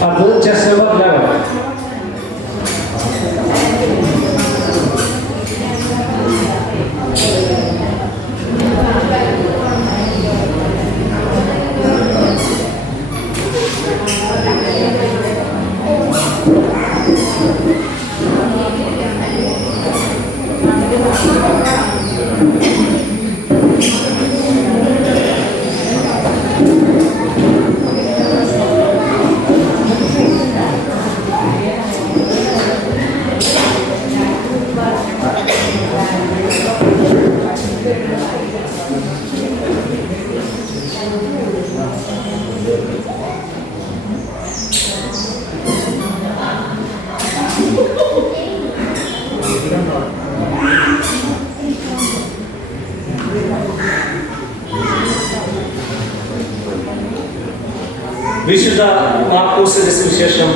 അത് ചെസ് നമ്പർ 11. വിശുദ്ധ മാർക്കോസിന്റെ സുവിശേഷം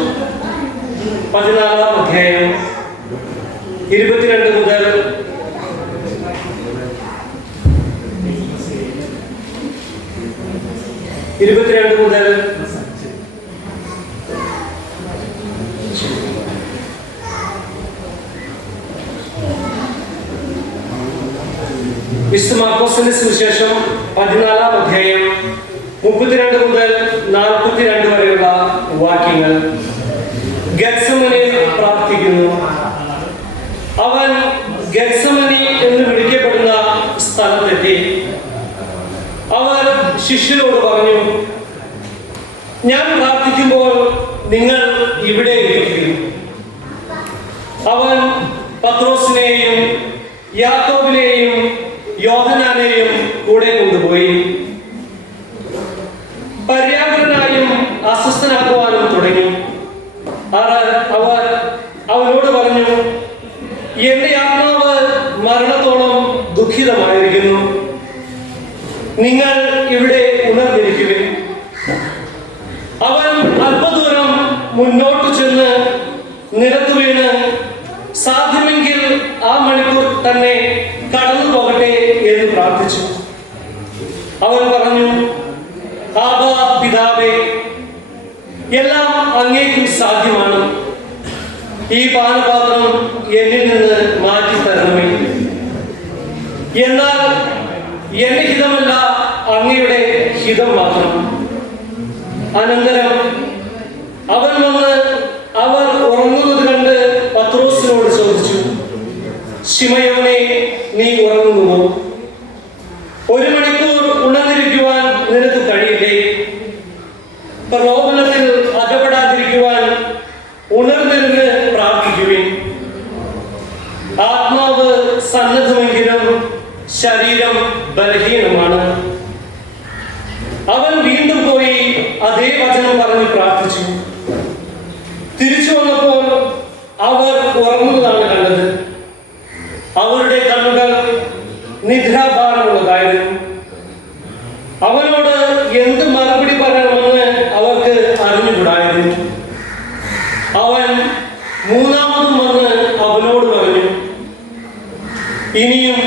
14-ാം അധ്യായം 22 മുതൽ 32 മുതൽ 42 വരെയുള്ള വാക്യങ്ങൾ. ഗെത്സമനെ പ്രാർത്ഥിക്കുന്നു. അവൻ ഗെത്സമനി എന്ന് വിളിക്കപ്പെടുന്ന സ്ഥലത്തെത്തി. അവർ ശിഷ്യരോട് പറഞ്ഞു, ഞാൻ പ്രാർത്ഥിക്കുമ്പോൾ നിങ്ങൾ ഇവിടെ ഇരിക്കും. അവൻ പത്രോസിനെയും യാക്കോബിനെയും യോഹന്നാനെയും കൂടെ കൊണ്ടുപോയി. പര്യാപ്തനായും അസ്വസ്ഥനാക്കുവാനും തുടങ്ങി. അവർ അവനോട് പറഞ്ഞു, എന്റെ ആത്മാവ് മരണത്തോളം ദുഃഖിതമായിരിക്കുന്നു. നിങ്ങൾ ഇവിടെ ഉണർന്നിരിക്കുവിൻ. അവൻ അല്പദൂരം മുന്നോട്ട് ചെന്ന് നിലത്ത് വീണ് സാധ്യമെങ്കിൽ ആ മണിക്കൂർ തന്നെ കടന്നു പോകട്ടെ എന്ന് പ്രാർത്ഥിച്ചു. അവൻ പറഞ്ഞു, ആബാ പിതാവേ, എല്ലാം അങ്ങേക്കും സാധ്യമാണ്. ഈ പാനപാത്രം എന്നിൽ നിന്ന് മാറ്റി തരണമേ. എന്നാൽ എന്റെ ഹിതമല്ല, അങ്ങയുടെ ഹിതം മാത്രം. അനന്തരം അവൻ വന്ന് അവർ ഉറങ്ങുന്നത് കണ്ട് പത്രോസിനോട് ചോദിച്ചു, ശിമയോനെ, നീ ഉറങ്ങുന്നുവോ? 1 മണിക്കൂർ ഉണർന്നിരിക്കുവാൻ നിനക്ക് കഴിയില്ലേ? പ്രലോഭനത്തിൽ അകപ്പെടാതിരിക്കുവാൻ ഉണർന്നിരുന്ന് പ്രാർത്ഥിക്കുവിൻ. ആത്മാവ് സന്നദ്ധമെങ്കിലും ശരീരം ബലഹീനമാണ്. അവൻ വീണ്ടും പോയി അതേ വചനം പറഞ്ഞ് പ്രാർത്ഥിച്ചു. തിരിച്ചു വന്നപ്പോൾ അവർ ഉറങ്ങുന്നതാണ് കണ്ടത്. അവരുടെ കണ്ണുകൾ നിദ്രാഭാരമുള്ളതായിരുന്നു. അവനോട് എന്ത് മറുപടി പറയണമെന്ന് അവർക്ക് അറിഞ്ഞുകൂടായിരുന്നു. അവൻ മൂന്നാമതും വന്ന് അവനോട് പറഞ്ഞു, ഇനിയും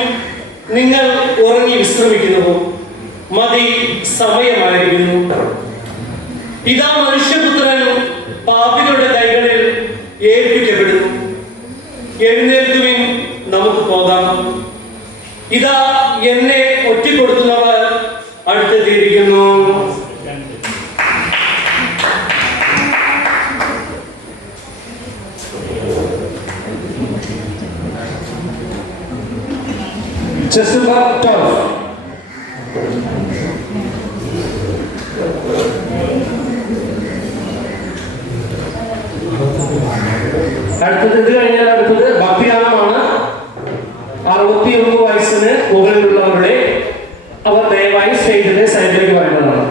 നിങ്ങൾ ഉറങ്ങി വിശ്രമിക്കുന്നുവോ? മതി, സമയമായിരിക്കുന്നു. ഇതാ മനുഷ്യപുത്രൻ പാപികളുടെ കൈകളിൽ ഏൽപ്പിക്കപ്പെടുന്നു. എഴുന്നേൽക്കുവിൻ, നമുക്ക് പോകാം. ഇതാ എന്നെ ഒറ്റിക്കൊടുക്കുന്നവർ അടുത്തെത്തിയിരിക്കുന്നു. Chest number 12. അടുത്തത് ഇത് കഴിഞ്ഞാൽ അടുത്തത് ഭക്തിഗാനമാണ്. 61 വയസ്സിന് മുകളിലുള്ളവരുടെ അവർ ദയവായി സ്റ്റേജിന്റെ സൈഡിലേക്ക് വരുന്നതാണ്.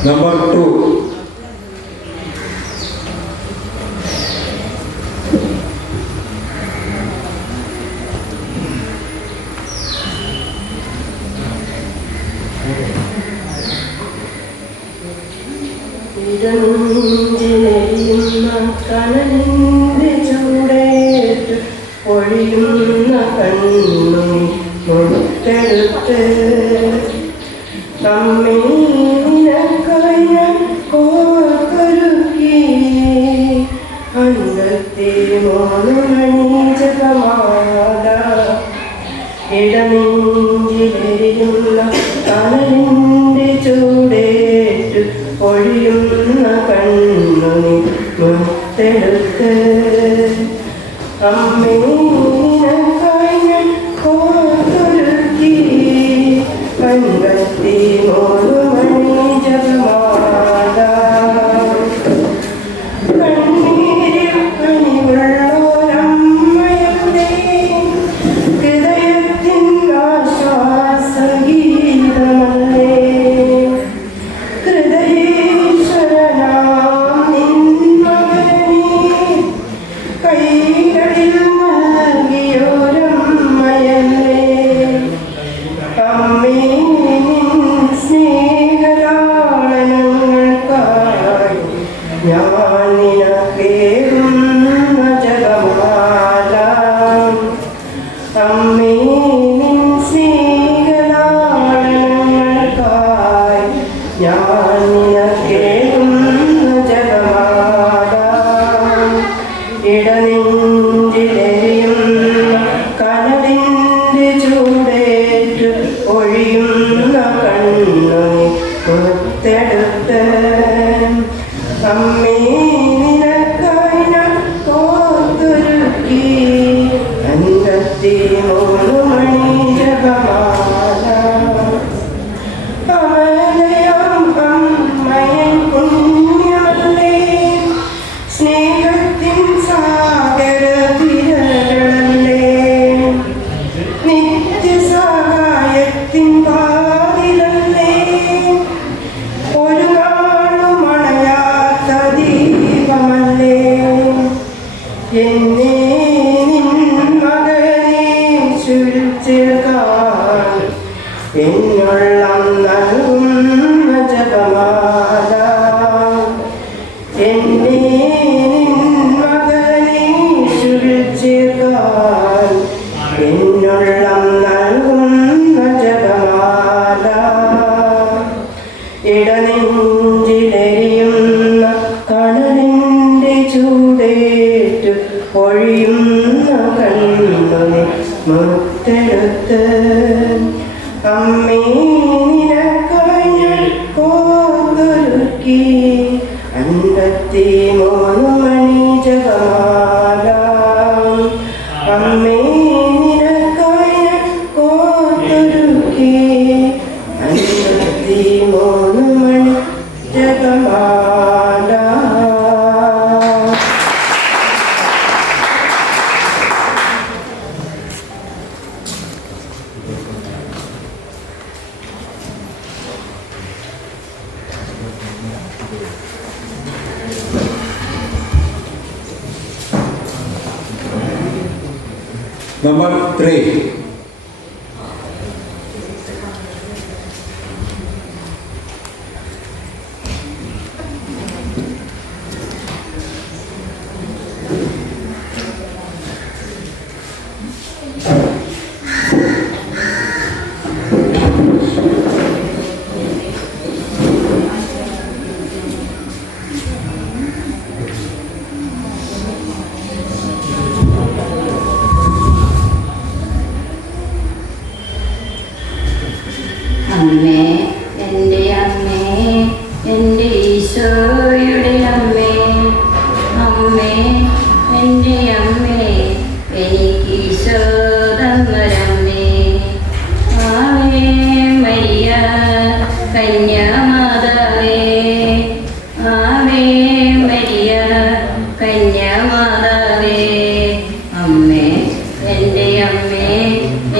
Number 2. കനലിന്റെ ചൂടേറ്റ് പൊഴിയുന്ന കണ്ണും മുട്ടെടുത്ത് നമ്മെ നിനക്കായ കോർക്കൊരുക്കി അന്നത്തെ 3 മണി ജപമാല ഇടനെഞ്ചിലെരിയുന്ന കനലിന്റെ ചൂടേറ്റ് പൊഴിയുന്ന കണ്ണുനി മുത്തെടുത്ത് അമ്മേ നിനക്കായി കോർത്തൊരുക്കി കണ്ടെത്തി 3 മണി Number 3. അമ്മേ എൻ്റെ അമ്മേ എൻ്റെ ഈശോയുടെ അമ്മേ അമ്മേ എൻ്റെ അമ്മേ എനിക്ക് ഈശോ തന്നൊരമ്മേ ആവേ മരിയ കന്യാമാതാവേ ആവേ മരിയ കന്യാമാതാവേ അമ്മേ എൻ്റെ അമ്മേ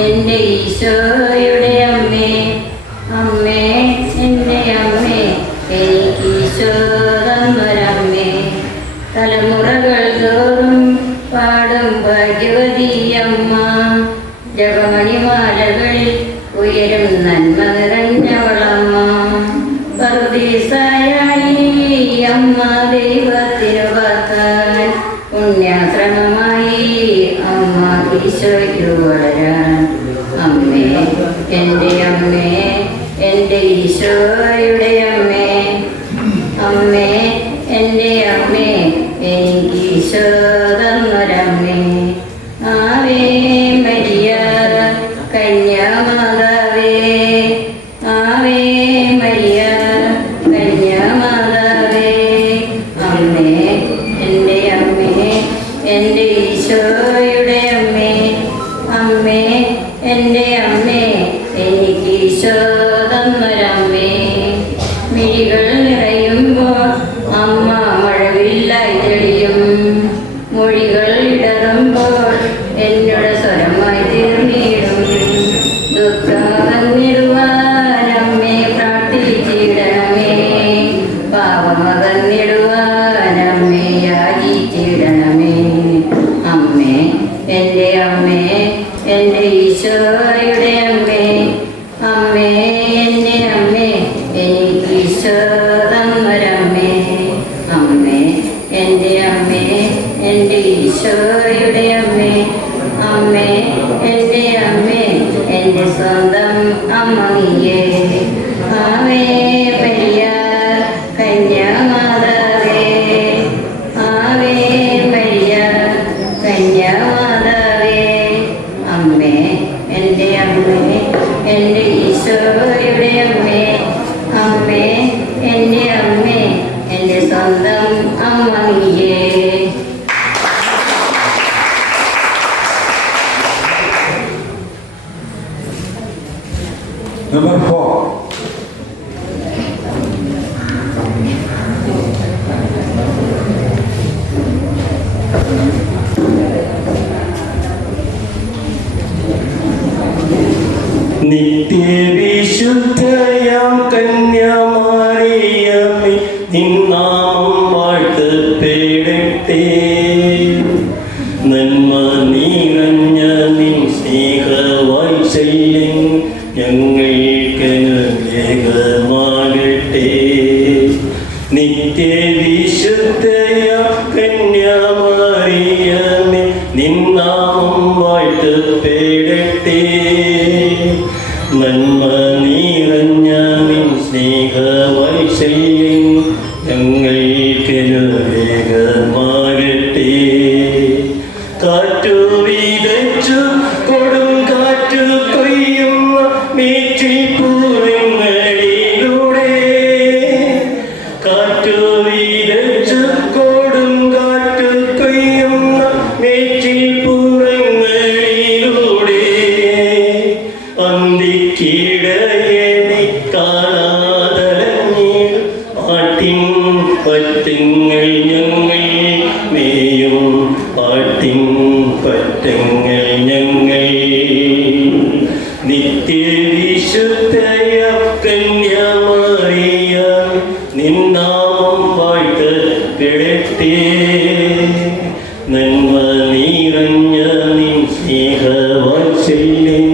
എൻ്റെ ഈശോയുടെ അമ്മേ അമ്മേ എൻ്റെ അമ്മേ എനിക്ക് ഈശോ തന്നൊരമ്മേ തലമുറകൾ തോറും പാടും ഭാഗ്യവതി അമ്മ ജപമണിമാലകളിൽ ഉയരും നന്മ നിറഞ്ഞവളമ്മ പറുദീസായായി അമ്മ ദൈവത്തിനു വാക്കാൻ പുണ്യാശ്രമമായി അമ്മ ഈശോയ്ക്കു വളരാൻ അമ്മേ എൻ്റെ അമ്മേ എൻ്റെ ഈശോയുടെ അമ്മേ അമ്മേ എൻ്റെ അമ്മേ എനിക്ക് ഈശോ തന്നൊരമ്മേ ആവേ മരിയ കന്യാമാതാവേ ആവേ മരിയ കന്യാമാതാവേ അമ്മേ എൻ്റെ അമ്മേ എൻ്റെ ഈശോയുടെ അമ്മേ അമ്മേ എൻ്റെ അമ്മേ എനിക്ക് ഈശോ തന്നൊരമ്മേ മിഴികൾ നിറയുമ്പോൾ അമ്മ മഴവില്ലായി തെളിയും മൊഴികൾ ഇടറുമ്പോൾ എന്നോട് സ്വരമായി തീർന്നിടും ദുഃഖം വന്നിടുവാൻ അമ്മേ പ്രാർത്ഥിച്ചിടണമേ പാപം അകന്നിടുവാൻ അമ്മേ യാചിച്ചിടണമേ അമ്മേ എൻ്റെ അമ്മേ എൻ്റെ ഈശോയുടെ അമ്മേ അമ്മേ എൻ്റെ അമ്മേ എനിക്ക് ഈശോ തന്നൊരമ്മേ അമ്മേ എൻ്റെ അമ്മേ എൻ്റെ ഈശോയുടെ അമ്മേ അമ്മേ എൻ്റെ അമ്മേ എൻ്റെ സ്വന്തം അമ്മ നീയേ ആവേ മരിയ നിന്നാമം വാഴ്ത്തപ്പെടട്ടെ. നന്മ നിറഞ്ഞ നിൻ സ്നേഹവാത്സല്യം ഞങ്ങൾക്കനുഗ്രഹമാകട്ടെ. നിത്യവിശുദ്ധയ കന്യാമറിയമേ നിന്നാമം വാഴ്ത്തപ്പെടട്ടെ. നന്മ നിറഞ്ഞ നിൻ സ്നേഹവാത്സല്യം ഞങ്ങൾക്കനുഗ്രഹമാകട്ടെ. കാറ്റു വിതച്ചു കൊടുങ്കാറ്റു കൊയ്യുന്ന മേച്ചിൽപ്പൂരങ്ങളിലൂടെ, കാറ്റു വിതച്ചു കൊടുങ്കാറ്റു കൊയ്യുന്ന മേച്ചിൽപ്പൂരങ്ങളിലൂടെ, അന്തിക്കിടയനെ കാണാതലഞ്ഞിടും ആട്ടിൻ പറ്റങ്ങൾ ഞങ്ങൾ മേയും ആട്ടിൻ പറ്റങ്ങൾ ഞങ്ങൾ. നിത്യവിശുദ്ധയ കന്യാമറിയമേ നിന്നാമം വാഴ്ത്തപ്പെടട്ടെ. നന്മ നിറഞ്ഞ നിൻ സ്നേഹവാത്സല്യം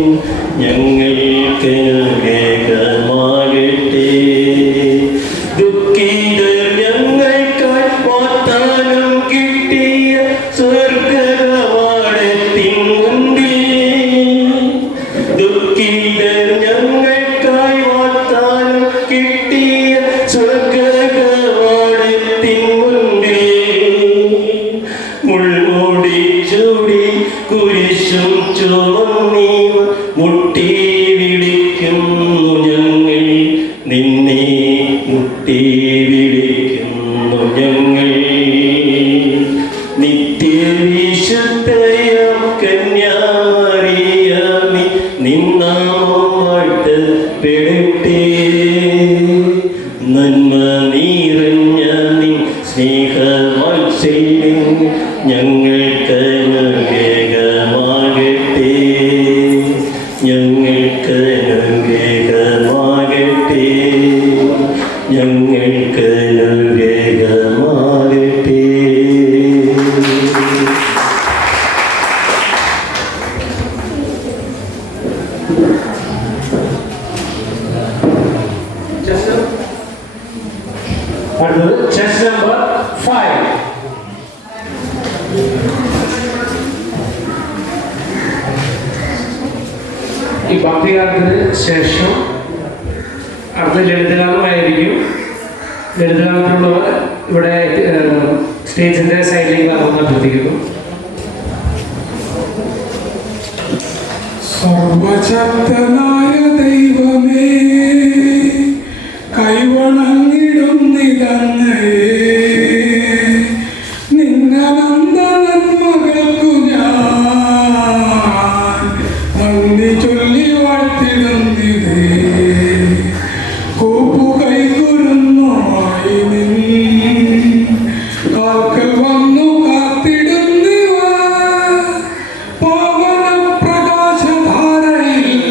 ഞങ്ങൾക്കനുഗ്രഹമാകട്ടെ. ദുഃഖിതർ ഞങ്ങൾക്കായി വാഗ്ദാനം കിട്ടിയ സ്വർഗ്ഗകവാടത്തിൻ മുൻപിൽ, ദുഃഖിതർ ഞങ്ങൾക്കായി വാഗ്ദാനം കിട്ടിയ സ്വർഗ്ഗകവാടത്തിൻ മുൻപിൽ, മുൾമുടി ചൂടി കുരിശും ചുമന്നീവ മുട്ടി വിളിക്കുന്നു ഞങ്ങൾ നിന്നെ, മുട്ടി വിളിക്കുന്നു ഞങ്ങൾ. നിത്യവിശുദ്ധയ കന്യാമറിയമേ നിന്നാമം വാഴ്ത്തപ്പെടട്ടെ. നന്മ നിറഞ്ഞ നിൻ സ്നേഹവാത്സല്യം ഞങ്ങൾക്കനുഗ്രഹമാകട്ടെ. ഞങ്ങൾക്കനുഗ്രഹമാകട്ടെ. ഞങ്ങൾക്കനുഗ്രഹമാകട്ടെ. അടുത്തത് ചെസ് നമ്പർ 5. ഈ ഭക്തിഗാനത്തിന് ശേഷം അടുത്ത ലളിതഗാനമായിരിക്കും. ലളിതഗാനത്തിലുള്ളവർ ഇവിടെ സ്റ്റേജിന്റെ സൈഡിലേക്ക് വരണമെന്ന് അഭ്യർത്ഥിക്കുന്നു. സർവശക്തനായ ദൈവമേ, കൈവണങ്ങിടുന്നിതങ്ങയെ നിന്നനന്ദ നന്മകൾക്കു ഞാൻ നന്ദി ചൊല്ലി വാഴ്ത്തിടുന്നിതേ. കൂപ്പുകൈകുരുന്നുമായി നിൻ കാൽക്കൽ വന്നു കാത്തിടുന്നിവ പാവന പ്രകാശധാരയിൽ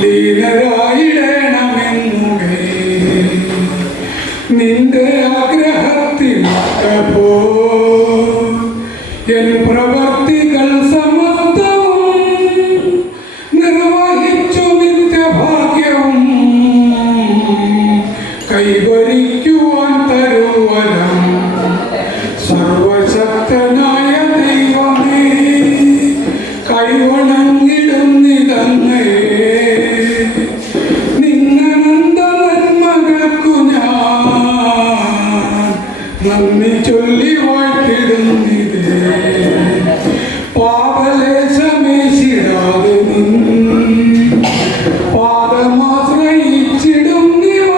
ലീനരായിടണമെന്നുകേ. നിന്റെ ആഗ്രഹത്തിനൊത്തപ്പോ എൻ പ്രവർത്തികൾ സമസ്തവും നിർവഹിച്ചു നിത്യഭാഗ്യവും കൈവരിക്കുവാൻ തരുവരം. സർവശക്തനായ ദൈവമേ, കൈവണങ്ങിടുന്നിതങ്ങയെ നിന്നനന്ദ നന്മകൾക്കു ഞാൻ നന്ദി ചൊല്ലി വാഴ്ത്തിടുന്നിതേ. പാപലേശമേശിടാതെ നിൻ പാദമാശ്രയിച്ചിടുന്നിവ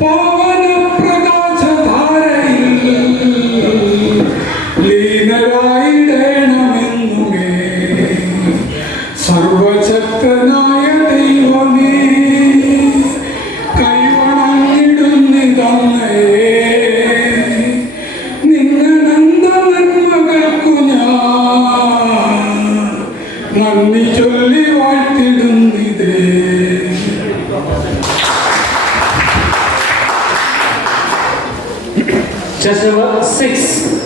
പാവന പ്രകാശ Just number 6.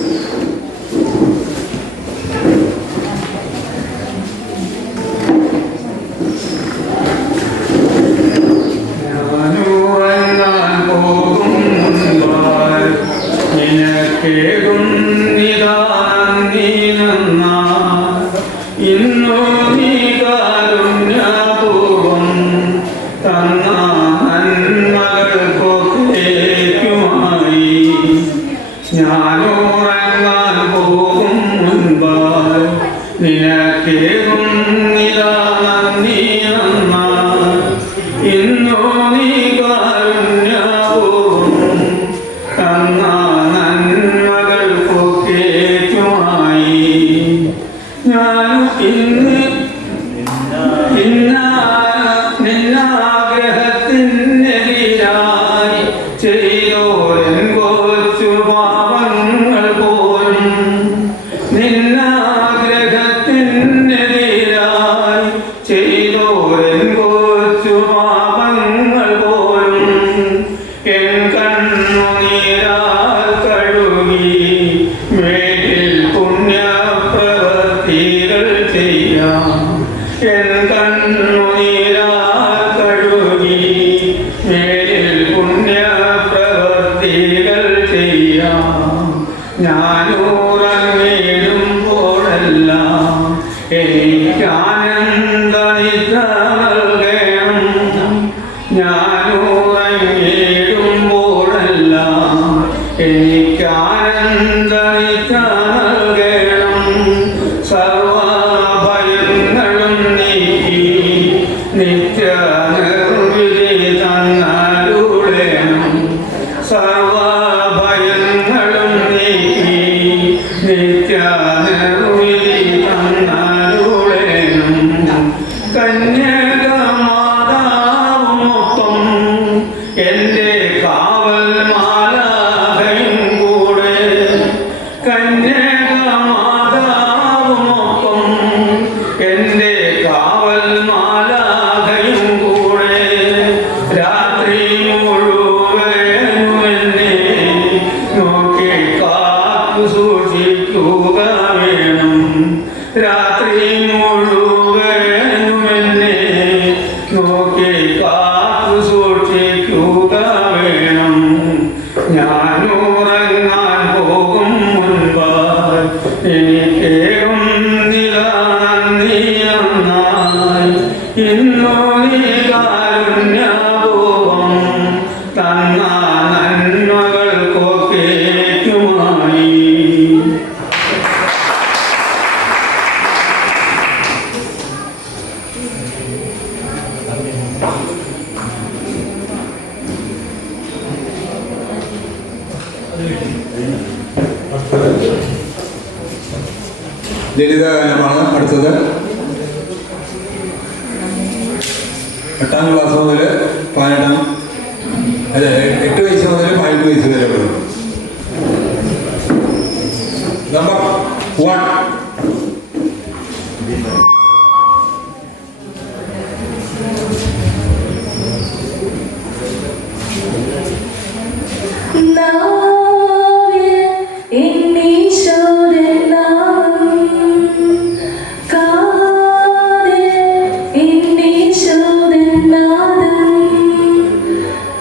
ലളിതഗാനമാണ് അടുത്തത്. 8ാം ക്ലാസ് മുതൽ 8 വയസ്സ് മുതൽ 18 വയസ്സ് വരെ ഉള്ളത്. നമ്പർ 1.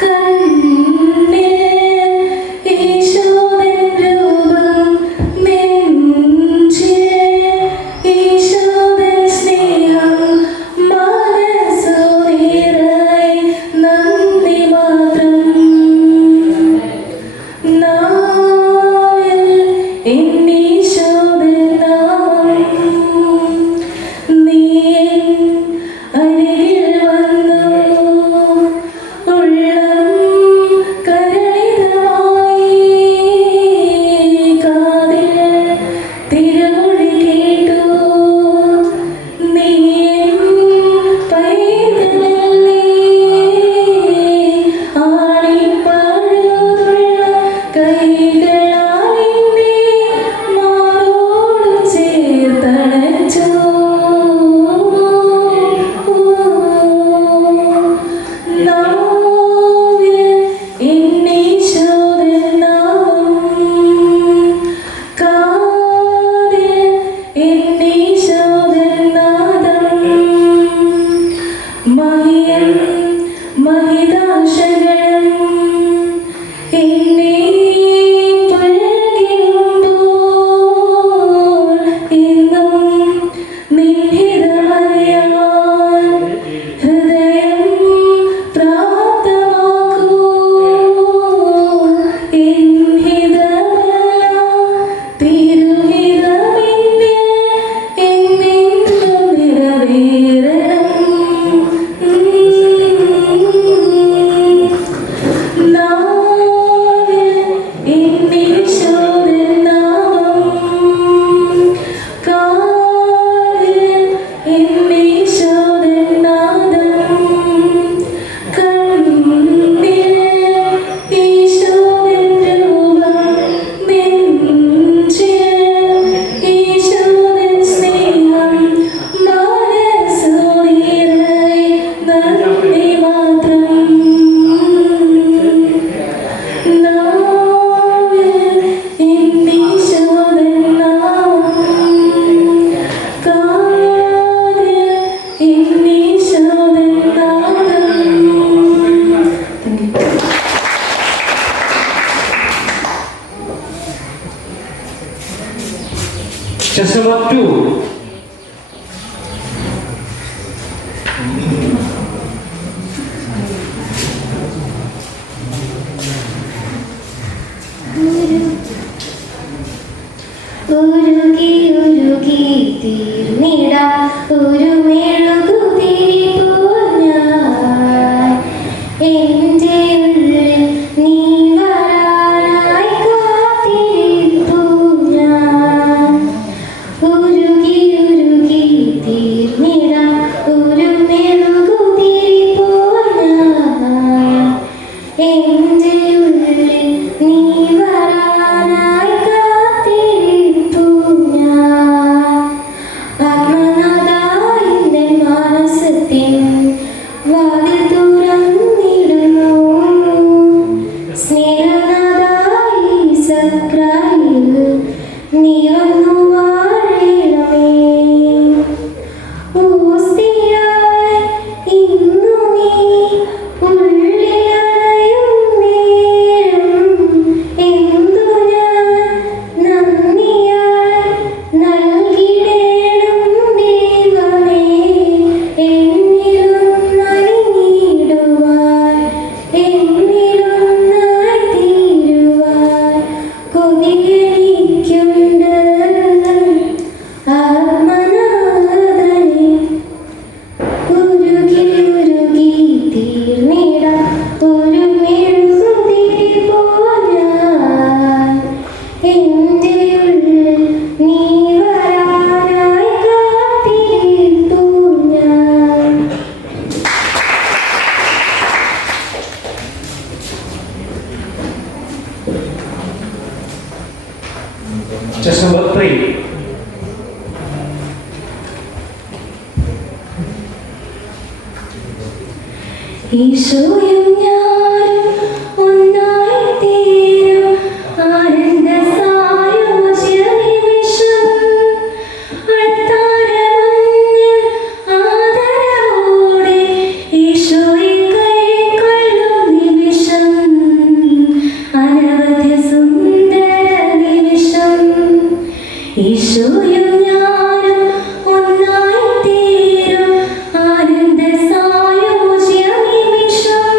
കണ്ണിൽ Just number 2. ഉരുകി ഉരുകി തീർന്നിടാ ഒരു മെഴുകുതിരി പോൽ ഞാൻ എൻ്റെ ഉള്ളിൽ നീ വരാനായി കാത്തിരിപ്പു ഞാൻ. ഉരുകി ഉരുകി തീർന്നിടാ ഒരു മെഴുകുതിരി പോൽ ഞാൻ എൻ്റെ ഉള്ളിൽ നീ വരാനായി കാത്തിരിപ്പു ഞാൻ. ആത്മനാഥായി എൻ്റെ മാനസത്തിൻ വാതിൽ തുറന്നിടുന്നു. സ്നേഹനാഥായി സക്രാരിൽ നീ വന്നു വാഴണമേ. ഓസ്തിയായി ഇന്നു നീ ഉള്ളിലണയും നേരം എന്തു ഞാൻ നന്ദിയായി നൽകിടേണം ദൈവമേ. എന്നിലൊന്നണിഞ്ഞിടുവാൻ എന്നിലൊന്നായി തീരുവാൻ കൊതിയെനിക്കുണ്ട് ആത്മനാഥനെ. ഉരുകി ഉരുകി തീർന്നിടാ ഒരു മെഴുകുതിരി പോൽ ഞാൻ എൻ്റെ ഉള്ളിൽ നീ വരാനായി കാത്തിരിപ്പു ഞാൻ. Just number 3. ഈശോയും ഞാനും ഒന്നായി തീരും ആനന്ദ സായോജ്യ നിമിഷം. അൾത്താരമുന്നിൽ ആദരവോടെ ഈശോയെ കൈക്കൊള്ളും നിമിഷം. അനവധ്യ സുന്ദര നിമിഷം. ഈശോയും ഞാനും ഒന്നായി തീരും ആനന്ദ സായോജ്യ നിമിഷം.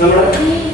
നമ്മുടെ